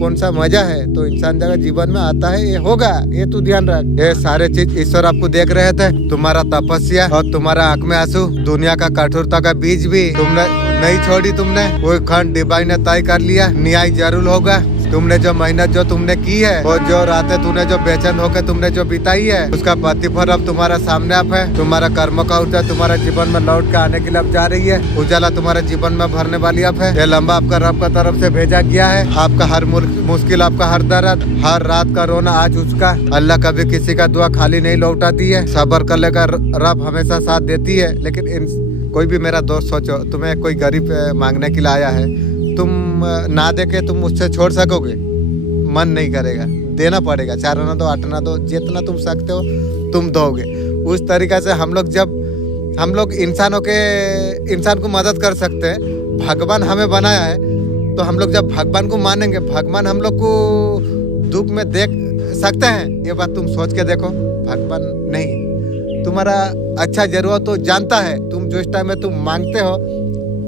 कौन सा मजा है। तो इंसान जगह जीवन में आता है, ये होगा, ये तू ध्यान रख। ये सारे चीज ईश्वर आपको देख रहे थे। तुम्हारा तपस्या और तुम्हारा आंख में आंसू, दुनिया का कठोरता का बीज भी तुमने नहीं छोड़ी। तुमने वो खंड डिवाइन ने तय कर लिया, न्याय जरूर होगा। तुमने जो मेहनत जो तुमने की है और जो रातें तुमने जो बेचैन होकर तुमने जो बिताई है, उसका प्रतिफल अब तुम्हारा सामने आप है। तुम्हारा कर्म का ऊर्जा तुम्हारा जीवन में लौट के आने के लिए अब जा रही है। उजाला तुम्हारे जीवन में भरने वाली अब है। ये लंबा आपका रब का तरफ से भेजा गया है। आपका हर मुश्किल, आपका हर दर्द, हर रात का रोना आज उसका। अल्लाह कभी किसी का दुआ खाली नहीं लौटाती है। सब्र कर लेकर रब हमेशा साथ देती है। लेकिन कोई भी मेरा दोस्त सोचो, तुम्हें कोई गरीब मांगने के लिए आया है, तुम ना दे के तुम उससे छोड़ सकोगे? मन नहीं करेगा, देना पड़ेगा। 4 आना दो, 8 आना दो, जितना तुम सकते हो तुम दोगे। उस तरीका से हम लोग जब हम लोग इंसान को मदद कर सकते हैं। भगवान हमें बनाया है तो हम लोग जब भगवान को मानेंगे, भगवान हम लोग को दुख में देख सकते हैं। ये बात तुम सोच के देखो। भगवान नहीं, तुम्हारा अच्छा जरूरत तो जानता है। तुम जो इस टाइम में तुम मांगते हो,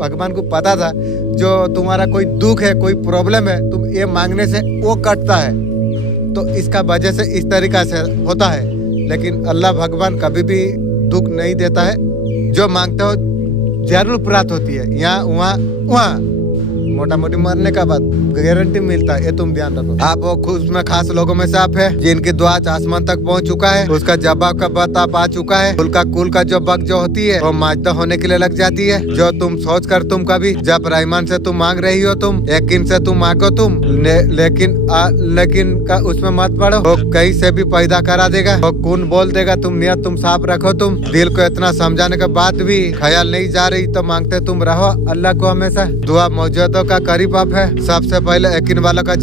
भगवान को पता था जो तुम्हारा कोई दुख है, कोई प्रॉब्लम है, तुम ये मांगने से वो कटता है। तो इसका वजह से इस तरीका से होता है। लेकिन अल्लाह भगवान कभी भी दुख नहीं देता है। जो मांगते हो जरूर प्राप्त होती है। यहाँ वहाँ मोटा मोटी मरने का बाद गारंटी मिलता है, ये तुम ध्यान रखो। आप वो खुद में खास लोगों में से आप है जिनकी दुआ आसमान तक पहुंच चुका है। उसका जवाब का वक्त आप आ चुका है। कुल का जो वक्त जो होती है वो माजदा होने के लिए लग जाती है। जो तुम सोच कर तुम कभी जब रहमान से तुम मांग रही हो, तुम यकीन से तुम मांगो तुम, लेकिन का उसमें मत पड़ो। वो कहीं से भी पैदा करा देगा, वो कौन बोल देगा। तुम नियत तुम साफ रखो। तुम दिल को इतना समझाने के बाद भी ख्याल नहीं जा रही तो मांगते तुम रहो अल्लाह को हमेशा। दुआ मौजूदों का करीब आप है। सबसे पहले यकीन वालों का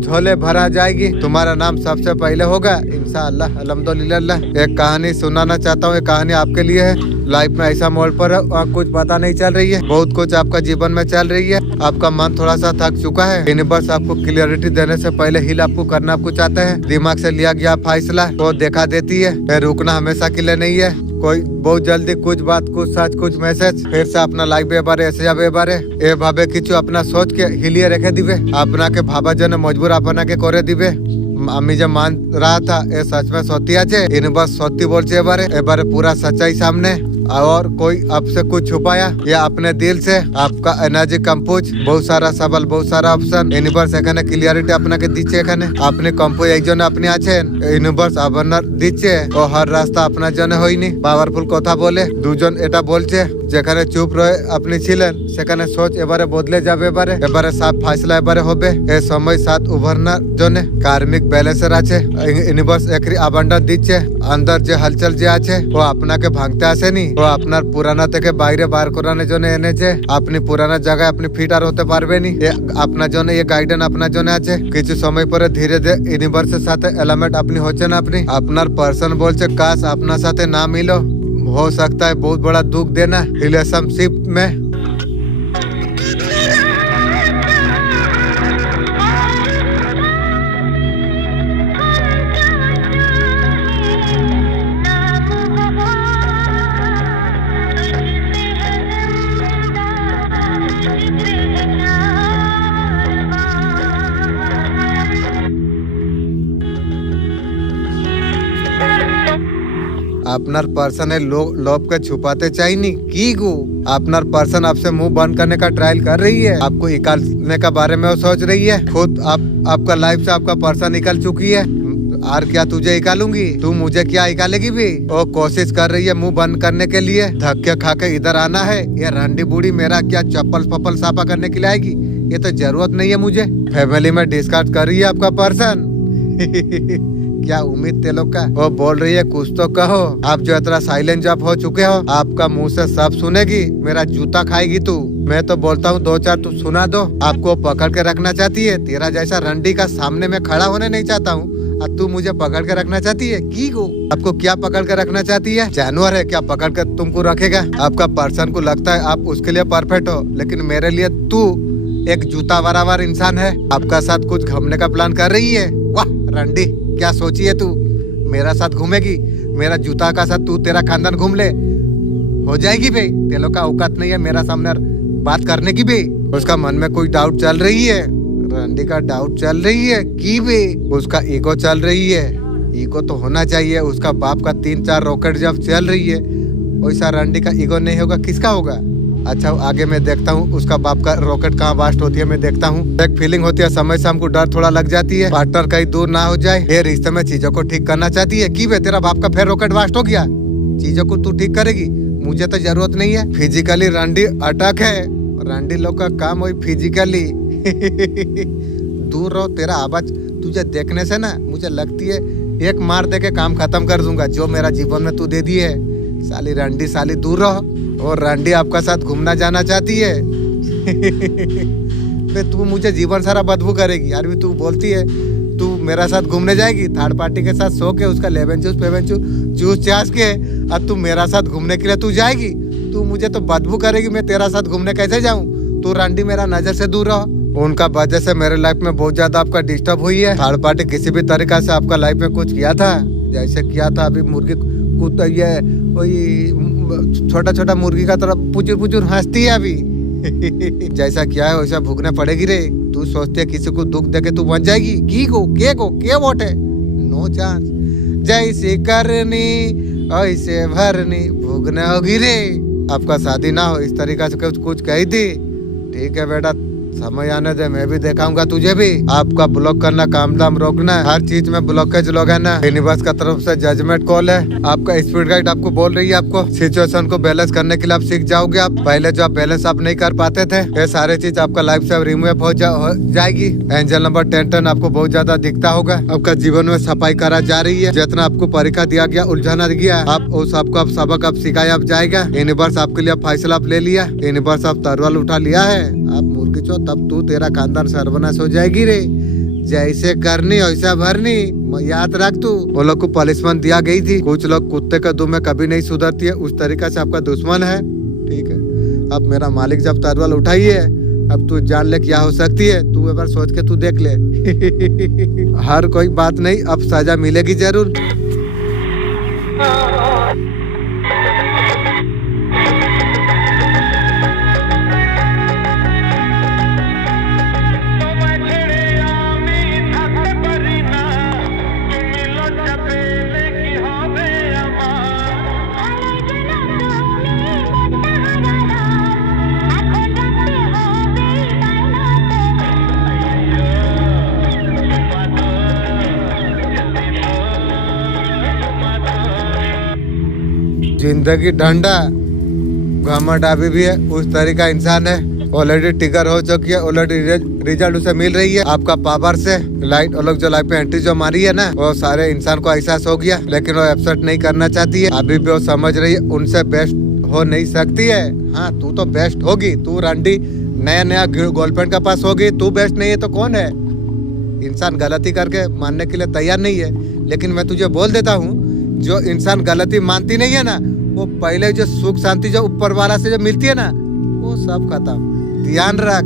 झोले भरा जाएगी। तुम्हारा नाम सबसे पहले होगा इंशाअल्लाह। अल्हम्दुलिल्लाह। एक कहानी सुनाना चाहता हूँ। ये कहानी आपके लिए है। लाइफ में ऐसा मोड़ पर है और कुछ पता नहीं चल रही है, बहुत कुछ आपका जीवन में चल रही है। आपका मन थोड़ा सा थक चुका है। यूनिवर्स आपको क्लियरिटी देने से पहले हील आपको करना आपको चाहते हैं। दिमाग से लिया गया फैसला वो देखा देती है। फिर रुकना हमेशा के लिए नहीं है। कोई बहुत जल्दी कुछ बात, कुछ सच, कुछ मैसेज फिर से अपना लाइफ एबारे ऐसे एबारे ए भावे किचु अपना सोच के हिलिए रखे दिवे। अपना के भाबा जन मजबूर अपना के करे दिवे। আমি যে मान रहा था ये सच में सत्य আছে। यूनिवर्स सत्य बोलছে एबारे पूरा सच्चाई सामने। और कोई आपसे कुछ छुपाया या अपने दिल से आपका एनर्जी कम्पोज, बहुत सारा सबल, बहुत सारा ऑप्शन यूनिवर्स এখানে ক্লিয়ারিটি আপনাকে দিচ্ছে। এখানে আপনি কম্পোজ একজনে আপনি আছেন, ইউনিভার্স আপনার দিচ্ছে। ও হর রাস্তা আপনার জন্য হয়নি। পাওয়ারফুল কথা বলে দুজন এটা বলছে। যেখানে চুপ রয়ে আপনি ছিলেন সেখানে সোচ এবারে বদলে যাবে। এবারে সাফ ফয়সলা এবারে হবে। এই সময় সাথ উভরনার জন্য কার্মিক ব্যালেন্সের আছে। ইউনিভার্স একরি আবান্ডন দিচ্ছে। अंदर যে হালচাল যে আছে ও আপনাকে ভাঙতে আসেনি, ও আপনার পুরানা থেকে বাইরে বার করানোর জন্য এনেছে। আপনি পুরানা জায়গায় আপনি ফিট আর হতে পারবেনি। আপনার জন্য ये গাইডেন্স আপনার জন্য আছে। কিছু সময় পরে ধীরে ধীরে ইউনিভার্সের সাথে এলিমেন্ট আপনি হচ্ছেন। আপনি আপনার পার্সন বলছে কাश আপনার সাথে না মিলো, हो सकता है बहुत बड़ा दुख देना रिलेशनशिप में। আপনার पर्सन लोभ के छुपाते चाहिए नहीं की गो। आपनर पर्सन आपसे मुंह बंद करने का ट्रायल कर रही है, आपको निकालने का बारे में वो सोच रही है। खुद आपका लाइफ से आपका पर्सन निकल चुकी है, और क्या तुझे निकालूंगी? तू मुझे क्या निकालेगी भी? वो कोशिश कर रही है मुंह बंद करने के लिए। धक्के खा के इधर आना है। ये रंडी बूढ़ी मेरा क्या चप्पल पप्पल साफा करने के लिए आएगी? ये तो जरूरत नहीं है मुझे। फैमिली में डिस्कस कर रही है आपका पर्सन। क्या उम्मीद थे लोग का? वो बोल रही है कुछ तो कहो। आप जो इतना साइलेंट जब हो चुके हो, आपका मुंह से सब सुनेगी, मेरा जूता खाएगी तू। मैं तो बोलता हूँ 2-4 तू सुना दो। आपको पकड़ के रखना चाहती है, तेरा जैसा रंडी का सामने में खड़ा होने नहीं चाहता हूँ, और तू मुझे पकड़ के रखना चाहती है की गो। आपको क्या पकड़ के रखना चाहती है? जानवर है क्या पकड़ के तुमको रखेगा? आपका पर्सन को लगता है आप उसके लिए परफेक्ट हो, लेकिन मेरे लिए तू एक जूता बराबर इंसान है। आपका साथ कुछ घूमने का प्लान कर रही है। वाह रंडी, क्या सोची है तू? मेरा साथ घूमेगी? मेरा जूता का साथ तू तेरा खानदान घूम ले, हो जाएगी भाई। तेलों का औकात नहीं है मेरा सामने बात करने की भी। उसका मन में कोई डाउट चल रही है, रंडी का डाउट चल रही है की भी। उसका ईगो चल रही है। ईगो तो होना चाहिए। उसका बाप का 3-4 रॉकेट जब चल रही है, वैसा रंडी का ईगो नहीं होगा, किसका होगा? अच्छा आगे मैं देखता हूँ उसका बाप का रॉकेट कहाँ बास्ट होती है, मैं देखता हूँ। एक फीलिंग होती है समय से हमको डर थोड़ा लग जाती है, पार्टनर कहीं दूर ना हो जाए। ये रिश्ते में चीजों को ठीक करना चाहती है की बे? तेरा बाप का फिर रॉकेट बास्ट हो गया, चीजों को तू ठीक करेगी? मुझे तो जरूरत नहीं है। फिजिकली रंडी अटक है, रंडी लोग का काम वही फिजिकली। दूर रहो, तेरा आवाज तुझे देखने से ना मुझे लगती है एक मार दे के काम खत्म कर दूंगा जो मेरा जीवन में तू दे दी है। साली रंडी, साली दूर रहो। और रंडी आपका साथ घूमना जाना चाहती है। तू मुझे जीवन सारा बदबू करेगी यार। भी तू बोलती है तू मेरा साथ घूमने जाएगी, थर्ड पार्टी के साथ सो के उसका लेवन चूस पेवन चूस चास के, अब तू मेरा साथ घूमने के लिए तू जाएगी? तू मुझे तो बदबू करेगी, मैं तेरा साथ घूमने कैसे जाऊँ? तू रंडी मेरा नजर से दूर रहो। उनका वजह से मेरे लाइफ में बहुत ज्यादा आपका डिस्टर्ब हुई है। थर्ड पार्टी किसी भी तरीका से आपका लाइफ में कुछ किया था, जैसे किया था अभी मुर्गी कुत्ता, ये वही छोटा छोटा मुर्गी का तरह पुचुर पुचुर हंसती है अभी। जैसा क्या है वैसा भुगना पड़ेगी रे। तू सोचती है किसी को दुख देके तू बन जाएगी की को के वोट है? No chance. जैसे करनी ऐसे भरनी, भुगना होगी रे। आपका शादी ना हो इस तरीका से कुछ कही थी। ठीक है बेटा, समय आने दे, मैं भी दिखाऊंगा तुझे भी। आपका ब्लॉक करना, काम दाम रोकना, हर चीज में ब्लॉकेज लोग है ना। यूनिवर्स का तरफ से जजमेंट कॉल है। आपका स्पीड गाइड आपको बोल रही है आपको सिचुएशन को बैलेंस करने के लिए आप सीख जाओगे। आप पहले जो आप बैलेंस आप नहीं कर पाते थे, ये सारे चीज आपका लाइफ से रिमूव हो जाएगी। एंजल नंबर 10 आपको बहुत ज्यादा दिखता होगा। आपका जीवन में सफाई करा जा रही है। जितना आपको परीक्षा दिया गया, उलझाना गया, आप उस आपको आप सबक आप सिखाया आप जाएगा। यूनिवर्स आपके लिए फैसला आप ले लिया। यूनिवर्स आप तरवाल उठा लिया है। आप मुर्गी चो, तब तू तेरा खानदान सर्वनाश हो जाएगी रे। जैसे करनी वैसा भरनी, याद रख तू। वो लोग को पनिशमेंट दिया गई थी। कुछ लोग कुत्ते का दुम में कभी नहीं सुधरती है, उस तरीका से आपका दुश्मन है। ठीक है, अब मेरा मालिक जब तरवाल उठाई है, अब तू जान ले क्या हो सकती है। तू एक बार सोच के तू देख ले। हर कोई बात नहीं, अब सजा मिलेगी जरूर। जिंदगी डंडा, घमंड अभी भी है, उस तरीका इंसान है। ऑलरेडी टिगर हो चुकी है, ऑलरेडी रिजल्ट उसे मिल रही है आपका पावर से। लाइट वो लोग जो लाइफ पे एंट्री जो मारी है ना, वो सारे इंसान को एहसास हो गया, लेकिन वो अपसेट नहीं करना चाहती है। अभी भी वो समझ रही है उनसे बेस्ट हो नहीं सकती है। हाँ तू तो बेस्ट होगी। तू रंडी नया गर्लफ्रेंड के पास होगी, तू बेस्ट नहीं है तो कौन है? इंसान गलती करके मानने के लिए तैयार नहीं है, लेकिन मैं तुझे बोल देता हूँ, जो इंसान गलती मानती नहीं है ना, वो पहले जो सुख शांति जो ऊपर वाला से जो मिलती है ना, वो सब खत्म। ध्यान रख।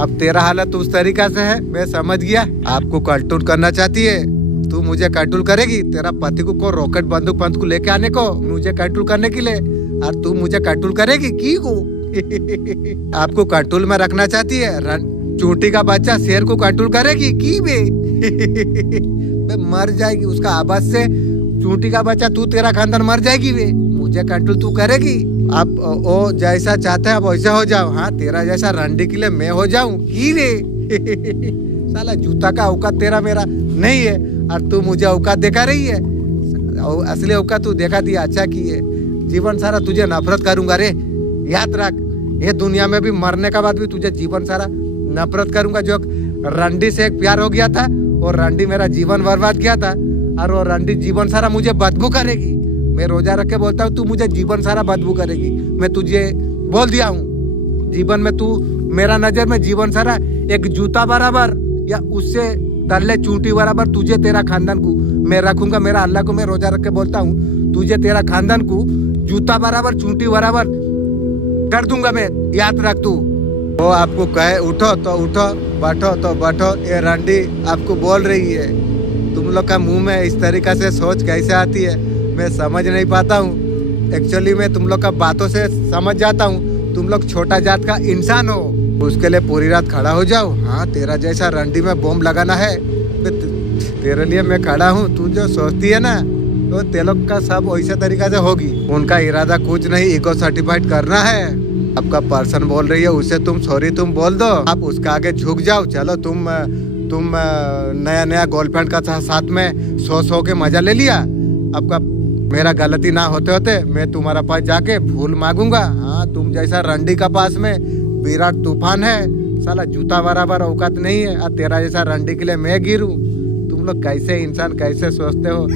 अब तेरा हालत उस तरीका से है, मैं समझ गया। आपको कंट्रोल करना चाहती है, तू मुझे कंट्रोल करेगी। तेरा पति को रॉकेट बंदूक पंत को लेके आने को, मुझे कंट्रोल करने के लिए, और तू मुझे कंट्रोल करेगी की को? आपको कंट्रोल में रखना चाहती है। चूंटी का बच्चा शेर को कंट्रोल करेगी की बे? मर जाएगी उसका आवाज से। चूंटी का बच्चा, तू तेरा खानदान मर जाएगी वे, मुझे कंट्रोल तू करेगी। अब वो जैसा चाहते हैं आप वैसा हो जाओ। हाँ, तेरा जैसा रंडी के लिए मैं हो जाऊं की रे? साला जूता का औकात तेरा मेरा नहीं है और तू मुझे औकात दिखा रही है। असली औकात तू देखा दिया, अच्छा की है। जीवन सारा तुझे नफरत करूंगा रे, याद रख। ये दुनिया में भी मरने का बाद भी तुझे जीवन सारा नफरत करूंगा। जो रंडी से एक प्यार हो गया था और रंडी मेरा जीवन बर्बाद किया था और वो रंडी जीवन सारा मुझे बदबू करेगी। मैं रोजा रख के बोलता हूँ तू मुझे जीवन सारा बदबू करेगी। मैं तुझे बोल दिया हूँ, जीवन में तू मेरा नजर में जीवन सारा एक जूता बराबर या उससे तल्ले चूंटी बराबर तुझे तेरा खानदान को मैं रखूंगा। मेरा अल्लाह को मैं रोजा रख के बोलता हूँ तुझे तेरा खानदान को जूता बराबर चूंटी बराबर कर दूंगा मैं, याद रख तू। वो आपको कहे उठो तो उठो, बैठो तो बैठो, ये रंडी आपको बोल रही है। तुम लोग का मुंह में इस तरीका से सोच कैसे आती है मैं समझ नहीं पाता हूँ। एक्चुअली मैं तुम लोग का बातों से समझ जाता हूँ तुम लोग छोटा जात का इंसान हो। उसके लिए पूरी रात खड़ा हो जाओ। हाँ, तेरा जैसा रंडी में बॉम्ब लगाना है तेरे लिए मैं खड़ा हूँ। तू जो सोचती है ना तो तेलों का सब वैसे तरीका से होगी। उनका इरादा कुछ नहीं, ईगो सर्टिफाइड करना है। आपका पर्सन बोल रही है उसे तुम सॉरी तुम बोल दो, आप उसका आगे झुक जाओ। चलो तुम नया नया गर्लफ्रेंड का साथ में सो के मजा ले लिया। आपका मेरा गलती ना होते होते मैं तुम्हारा पास जाके भूल मांगूंगा। हाँ, तुम जैसा रंडी का पास में विराट तूफान है, साला जूता बराबर औकात नहीं है और तेरा जैसा रंडी के लिए मैं गिरूं। तुम लोग कैसे इंसान कैसे सोचते हो?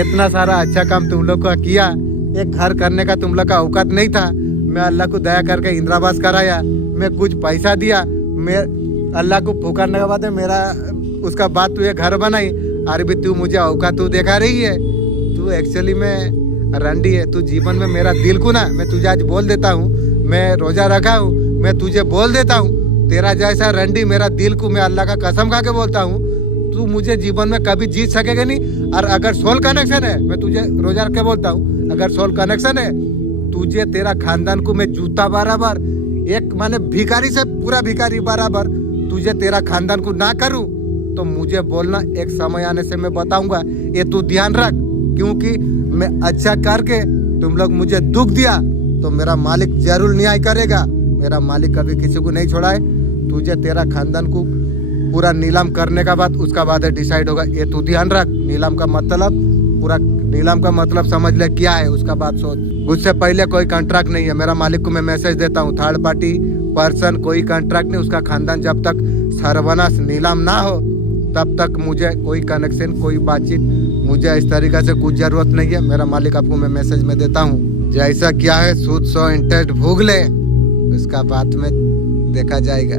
इतना सारा अच्छा काम तुम लोग का किया, एक घर करने का तुम लोग का औकात नहीं था। मैं अल्लाह को दया करके इंदिरावास कराया, मैं कुछ पैसा दिया, मैं अल्लाह को पुकारने के बाद मेरा उसका बाद तू ये घर बनाई और भी तू मुझे औकात तू दिखा रही है। तू एक्चुअली में रंडी है। तू जीवन में मेरा दिल को ना, मैं तुझे आज बोल देता हूँ, मैं रोजा रखा हूँ, मैं तुझे बोल देता हूँ तेरा जैसा रंडी मेरा दिल को मैं अल्लाह का कसम खा के बोलता हूँ तू मुझे जीवन में कभी जीत सकेगा नहीं। और अगर सोल कनेक्शन है, मैं तुझे रोजा रख के बोलता हूँ, अगर सोल कनेक्शन है तुझे तेरा खानदान को मैं जूता बराबर एक माने भिखारी से पूरा भिखारी बराबर तुझे तेरा खानदान को ना करूं तो मुझे बोलना। एक समय आने से मैं बताऊंगा, ये तू ध्यान रख। क्योंकि मैं अच्छा करके तुम लोग मुझे दुख दिया तो मेरा मालिक जरूर न्याय करेगा। मेरा मालिक कभी किसी को नहीं छोड़ा है। तुझे तेरा खानदान को पूरा नीलाम करने का बाद उसका बाद डिसाइड होगा। ये तू ध्यान रख। नीलाम का मतलब पूरा नीलाम का मतलब समझ ले क्या है, उसका बात सोच। उससे पहले कोई कॉन्ट्रैक्ट नहीं है। मेरा मालिक को मैं मैसेज देता हूँ, थर्ड पार्टी पर्सन कोई कॉन्ट्रैक्ट नहीं। उसका खानदान जब तक सर्वनाश नीलाम ना हो तब तक मुझे कोई कनेक्शन कोई बातचीत मुझे इस तरीके से कुछ जरूरत नहीं है। मेरा मालिक आपको मैं मैसेज में देता हूँ। जैसा क्या है सूद सो इंटरेस्ट भोग ले, उसका बात में देखा जाएगा।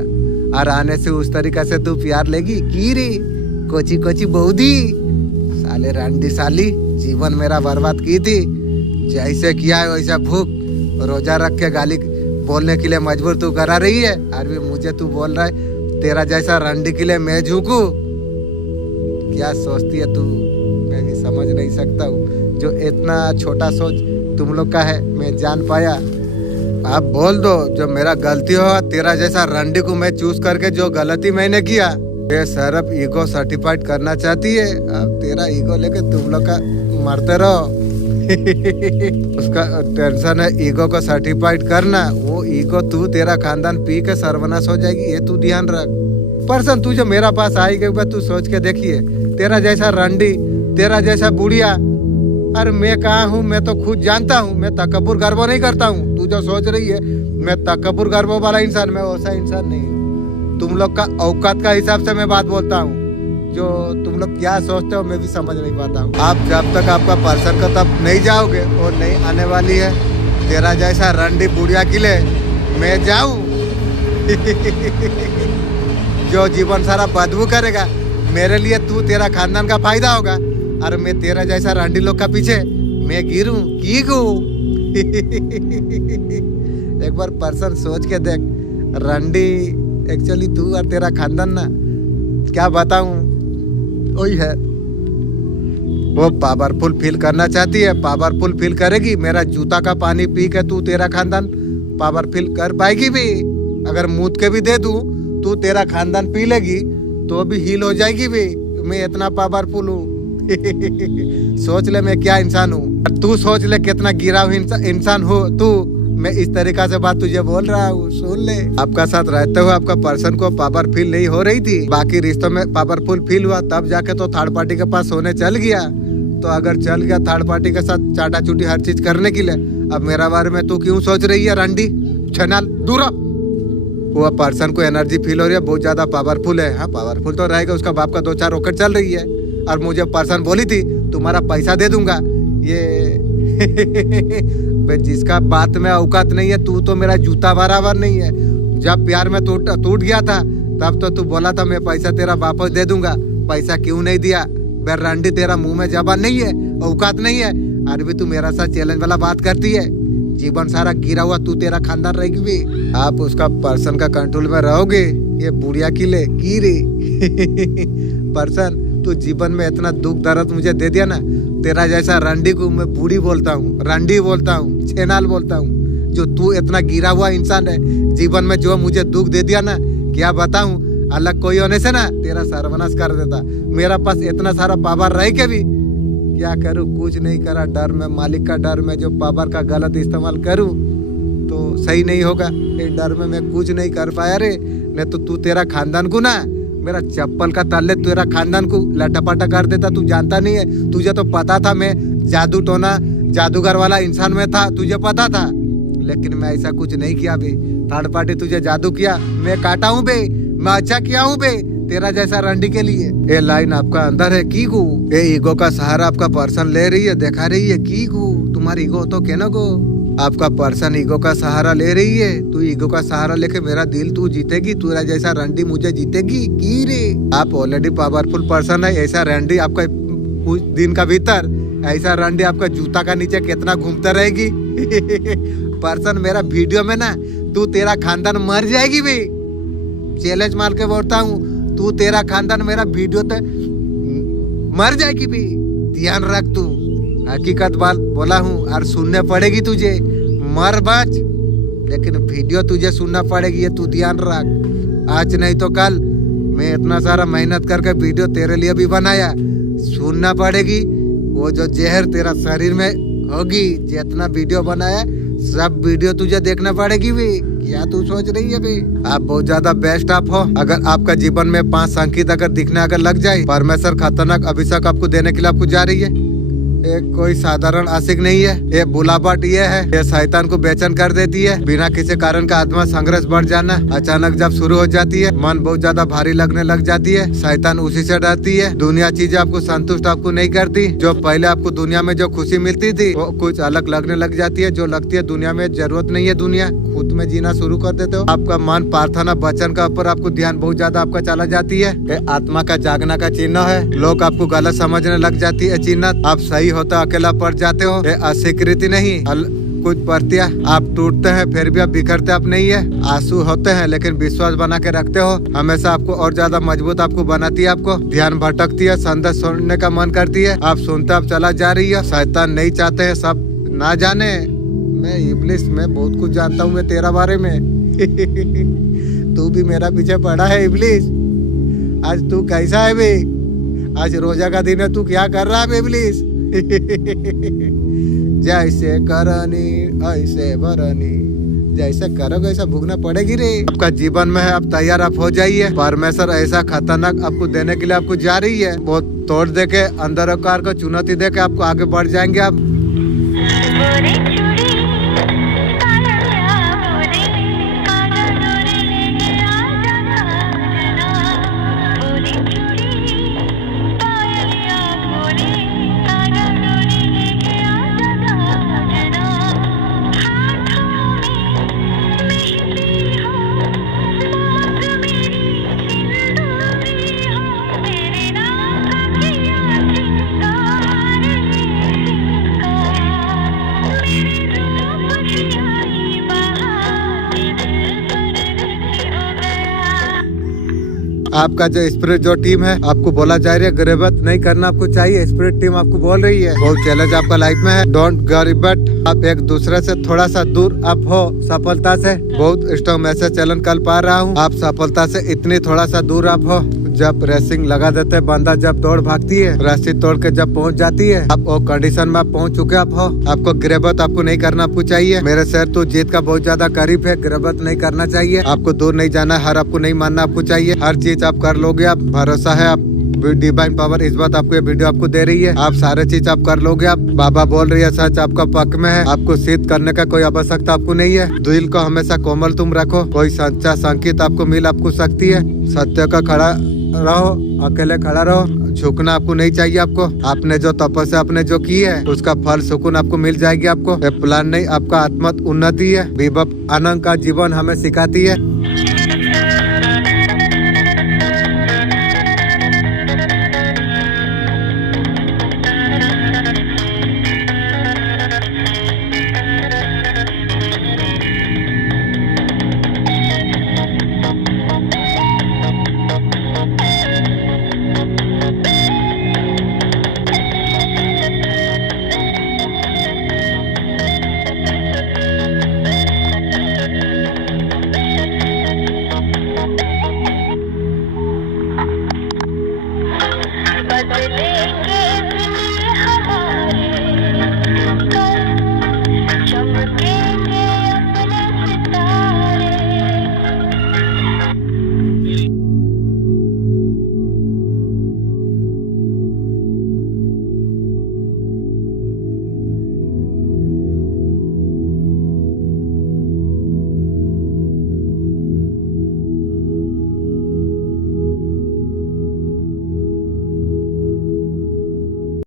और आने से उस तरीका से तू प्यार लेगी की रे कोची कोची बहुदी साले रंडी साली जीवन मेरा बर्बाद की थी। जैसे किया है वैसा भूख रोजा रख के गाली बोलने के लिए मजबूर तू करा रही है। और भी मुझे तू बोल रहा है तेरा जैसा रंडी के लिए मैं झुकू। क्या सोचती है तू, मैं भी समझ नहीं सकता हूँ। जो इतना छोटा सोच तुम लोग का है मैं जान पाया। आप बोल दो जो मेरा गलती हो, तेरा जैसा रंडी को मैं चूज करके जो गलती मैंने किया ये सिर्फ ईगो सर्टिफाइड करना चाहती है। अब तेरा ईगो लेके तुम लोग का मरते रहो। उसका टेंशन है ईगो को सर्टिफाइड करना। वो ईगो तू तेरा खानदान पी के सर्वनाश हो जाएगी, ये तू ध्यान रख। पर्सन तू जो मेरा पास आई गई तू सोच के देखिए, तेरा जैसा रंडी तेरा जैसा बुढ़िया। अरे मैं कहाँ हूँ मैं तो खुद जानता हूँ। मैं तकब्बुर गर्व नहीं करता हूँ। तू जो सोच रही है मैं तकब्बुर गर्व वाला इंसान, मैं वैसा इंसान नहीं हूँ। तुम लोग का औकात का हिसाब से मैं बात बोलता हूँ। जो तुम लोग क्या सोचते हो मैं भी समझ नहीं पाता हूँ। आप जब तक आपका पर्सन का तब नहीं जाओगे और नहीं आने वाली है तेरा जैसा रंडी बुढ़िया के लिए मैं जाऊँ। जो जीवन सारा बदबू करेगा मेरे लिए तू तेरा खानदान का फायदा होगा और मैं तेरा जैसा रंडी लोग का पीछे मैं गिरूं की गू। एक बार पर्सन सोच के देख, रंडी एक्चुअली तू और तेरा खानदान ना क्या बताऊं वही है। वो पावरफुल फील करना चाहती है, पावरफुल फील करेगी। मेरा जूता का पानी पी के तू तेरा खानदान पावर फील कर पाएगी भी। अगर मूत के भी दे दूं तू तेरा खानदान पी लेगी तो भी हील हो जाएगी भी। मैं इतना पावरफुल हूँ सोच ले मैं क्या इंसान हूँ, तू सोच ले कितना गिरा हुआ इंसान हो तू। मैं इस तरीका से बात तुझे बोल रहा हूँ, सुन ले। आपका साथ रहते हुए आपका पर्सन को पावर फील नहीं हो रही थी, बाकी रिश्तों में पावरफुल फील हुआ, तब जाके तो थर्ड पार्टी के पास सोने चल गया। तो अगर चल गया थर्ड पार्टी के साथ चाटा चूटी हर चीज करने के लिए, अब मेरा बारे में तू क्यों सोच रही है रंडी छनाल दूर। वो पर्सन को एनर्जी फील हो रही है, बहुत ज्यादा पावरफुल है। हाँ पावरफुल तो रहेगा, उसका बाप का 2-4 रॉकेट चल रही है। और मुझे पर्सन बोली थी तुम्हारा पैसा दे दूंगा, ये जिसका बात में औकात नहीं है, तू तो मेरा जूता बराबर नहीं है। जब प्यार में टूट गया था तब तो तू बोला था मैं पैसा तेरा वापस दे दूंगा, पैसा क्यों नहीं दिया? बेरंडी तेरा मुंह में जबान नहीं है, औकात नहीं है, और भी तू मेरा साथ चैलेंज वाला बात करती है। जीवन सारा गिरा हुआ तू तेरा खानदान रहेगी भी, आप उसका पर्सन का कंट्रोल में रहोगे। ये बुढ़िया किले की रे पर्सन तू जीवन में इतना दुख दर्द मुझे दे दिया ना, तेरा जैसा रंडी को मैं बूढ़ी बोलता हूँ, रंडी बोलता हूँ, छेनाल बोलता हूँ। जो तू इतना गिरा हुआ इंसान है, जीवन में जो मुझे दुख दे दिया ना, क्या बताऊँ, अलग कोई होने से ना तेरा सर्वनाश कर देता। मेरा पास इतना सारा पावर रह के भी क्या करूँ, कुछ नहीं करा। डर में, मालिक का डर में जो पावर का गलत इस्तेमाल करूँ तो सही नहीं होगा, ये डर में मैं कुछ नहीं कर पाया रे। नहीं तो तू तेरा खानदान को ना, मेरा चप्पल का तल्ले तेरा खानदान को लटापटा कर देता। तू जानता नहीं है, तुझे तो पता था मैं जादू टोना जादूगर वाला इंसान में था, तुझे पता था, लेकिन मैं ऐसा कुछ नहीं किया बे। थर्ड पार्टी तुझे जादू किया, मैं काटा हूँ बे, मैं अच्छा किया हूँ बे तेरा जैसा रंडी के लिए। ये लाइन आपका अंदर है की गु, ये ईगो का सहारा आपका पर्सन ले रही है, देखा रही है की गु, तुम्हारी ईगो तो कहना गो। आपका पर्सन ईगो का सहारा ले रही है, तू ईगो का सहारा लेके मेरा दिल तू जीतेगी, तेरा जैसा रंडी मुझे जीतेगी की रे। आप ऑलरेडी पावरफुल पर्सन है, ऐसा रंडी आपका कुछ दिन का भीतर, ऐसा रंडी आपका जूता का नीचे कितना घूमता रहेगी पर्सन मेरा वीडियो में ना, तू तेरा खानदान मर जाएगी भी, चैलेंज मार के बोलता हूँ, तू तेरा खानदान मेरा वीडियो तो मर जाएगी भी, ध्यान रख। तू हकीकत बात बोला हूँ और सुनने पड़ेगी तुझे, मर बच, लेकिन वीडियो तुझे सुनना पड़ेगी, ये तू ध्यान रख। आज नहीं तो कल मैं इतना सारा मेहनत करके वीडियो तेरे लिए भी बनाया, सुनना पड़ेगी। वो जो जहर तेरा शरीर में होगी, जितना वीडियो बनाया सब वीडियो तुझे देखना पड़ेगी भी। क्या तू सोच रही है भी? आप बहुत ज्यादा बेस्ट आप हो। अगर आपका जीवन में 5 संकेत अगर दिखने अगर लग जाए, परमेश्वर खतरनाक अभिषेक आपको देने के लिए आपको जा रही है। एक कोई साधारण आशिक नहीं है, ये बुलावट ये है, ये शैतान को बेचैन कर देती है। बिना किसी कारण का आत्मा संघर्ष बढ़ जाना अचानक जब शुरू हो जाती है, मन बहुत ज्यादा भारी लगने लग जाती है, शैतान उसी से डरती है। दुनिया चीजें आपको संतुष्ट आपको नहीं करती, जो पहले आपको दुनिया में जो खुशी मिलती थी वो कुछ अलग लगने लग जाती है। जो लगती है दुनिया में जरूरत नहीं है, दुनिया खुद में जीना शुरू कर देते हो। आपका मन प्रार्थना वचन का ऊपर आपको ध्यान बहुत ज्यादा आपका चला जाती है। ये आत्मा का जागना का चिन्ह है। लोग आपको गलत समझने लग जाती है चिन्ह, आप सही होता अकेला पड़ जाते हो। ये अस्वीकृति नहीं, कुछ प्रतिया आप टूटते हैं फिर भी आप बिखरते आप नहीं है। आंसू होते हैं लेकिन विश्वास बना के रखते हो, हमेशा आपको और ज्यादा मजबूत आपको बनाती है। आपको ध्यान भटकती है, संदेश सुनने का मन करती है, आप सुनते आप चला जा रही है। शैतान नहीं चाहते हैं सब ना जाने, मैं इब्लिस मैं बहुत कुछ जानता हूँ मैं तेरा बारे में तू भी मेरा पीछे पड़ा है इब्लिस। आज तू कैसा है बे? आज रोजा का दिन है, तू क्या कर रहा है इब्लिस? जैसे करनी ऐसे भरनी, जैसे करोगे ऐसा भुगना पड़ेगी रे। आपका जीवन में है, आप तैयार आप हो जाइए। परमेश्वर ऐसा खतरनाक आपको देने के लिए आपको जा रही है। बहुत तोड़ दे के अंधकार को चुनौती दे के आपको आगे बढ़ जाएंगे आप। आपका जो स्पिरिट जो टीम है आपको बोला जा रही है गरीबत नहीं करना आपको चाहिए। स्पिरिट टीम आपको बोल रही है बहुत चैलेंज आपका लाइफ में है, डोंट गरीबत। आप एक दूसरे से थोड़ा सा दूर आप हो सफलता से। बहुत स्ट्रॉन्ग मैसेज चैलेंज कर पा रहा हूँ, आप सफलता से इतनी थोड़ा सा दूर आप हो। जब रेसिंग लगा देते हैं, बंदा जब दौड़ भागती है, रस्सी तोड़ के जब पहुंच जाती है, अब वो कंडीशन में आप पहुंच चुके आप हो। आपको गिरेबत आपको नहीं करना आपको चाहिए। मेरे शहर तो जीत का बहुत ज्यादा करीब है, गिरेबत नहीं करना चाहिए। आपको दूर नहीं जाना है, हर आपको नहीं मानना आपको चाहिए। हर चीज आप कर लोगे, आप भरोसा है, आप डिवाइन पावर इस बात आपको ये वीडियो आपको दे रही है। आप सारे चीज आप कर लोगे। आप बाबा बोल रही है, सच आपका पक्ष में है। आपको सिद्ध करने का कोई आवश्यकता आपको नहीं है। दिल को हमेशा कोमल तुम रखो, कोई सच्चा संकेत आपको मिल आपको सकती है। सत्य का खड़ा रहो, अकेले खड़ा रहो, झुकना आपको नहीं चाहिए। आपने जो तपस्या आपने जो की है उसका फल सुकून आपको मिल जाएगी। आपको ये प्लान नहीं, आपका आत्मा उन्नति है। विभव आनंद का जीवन हमें सिखाती है। बदलेंगे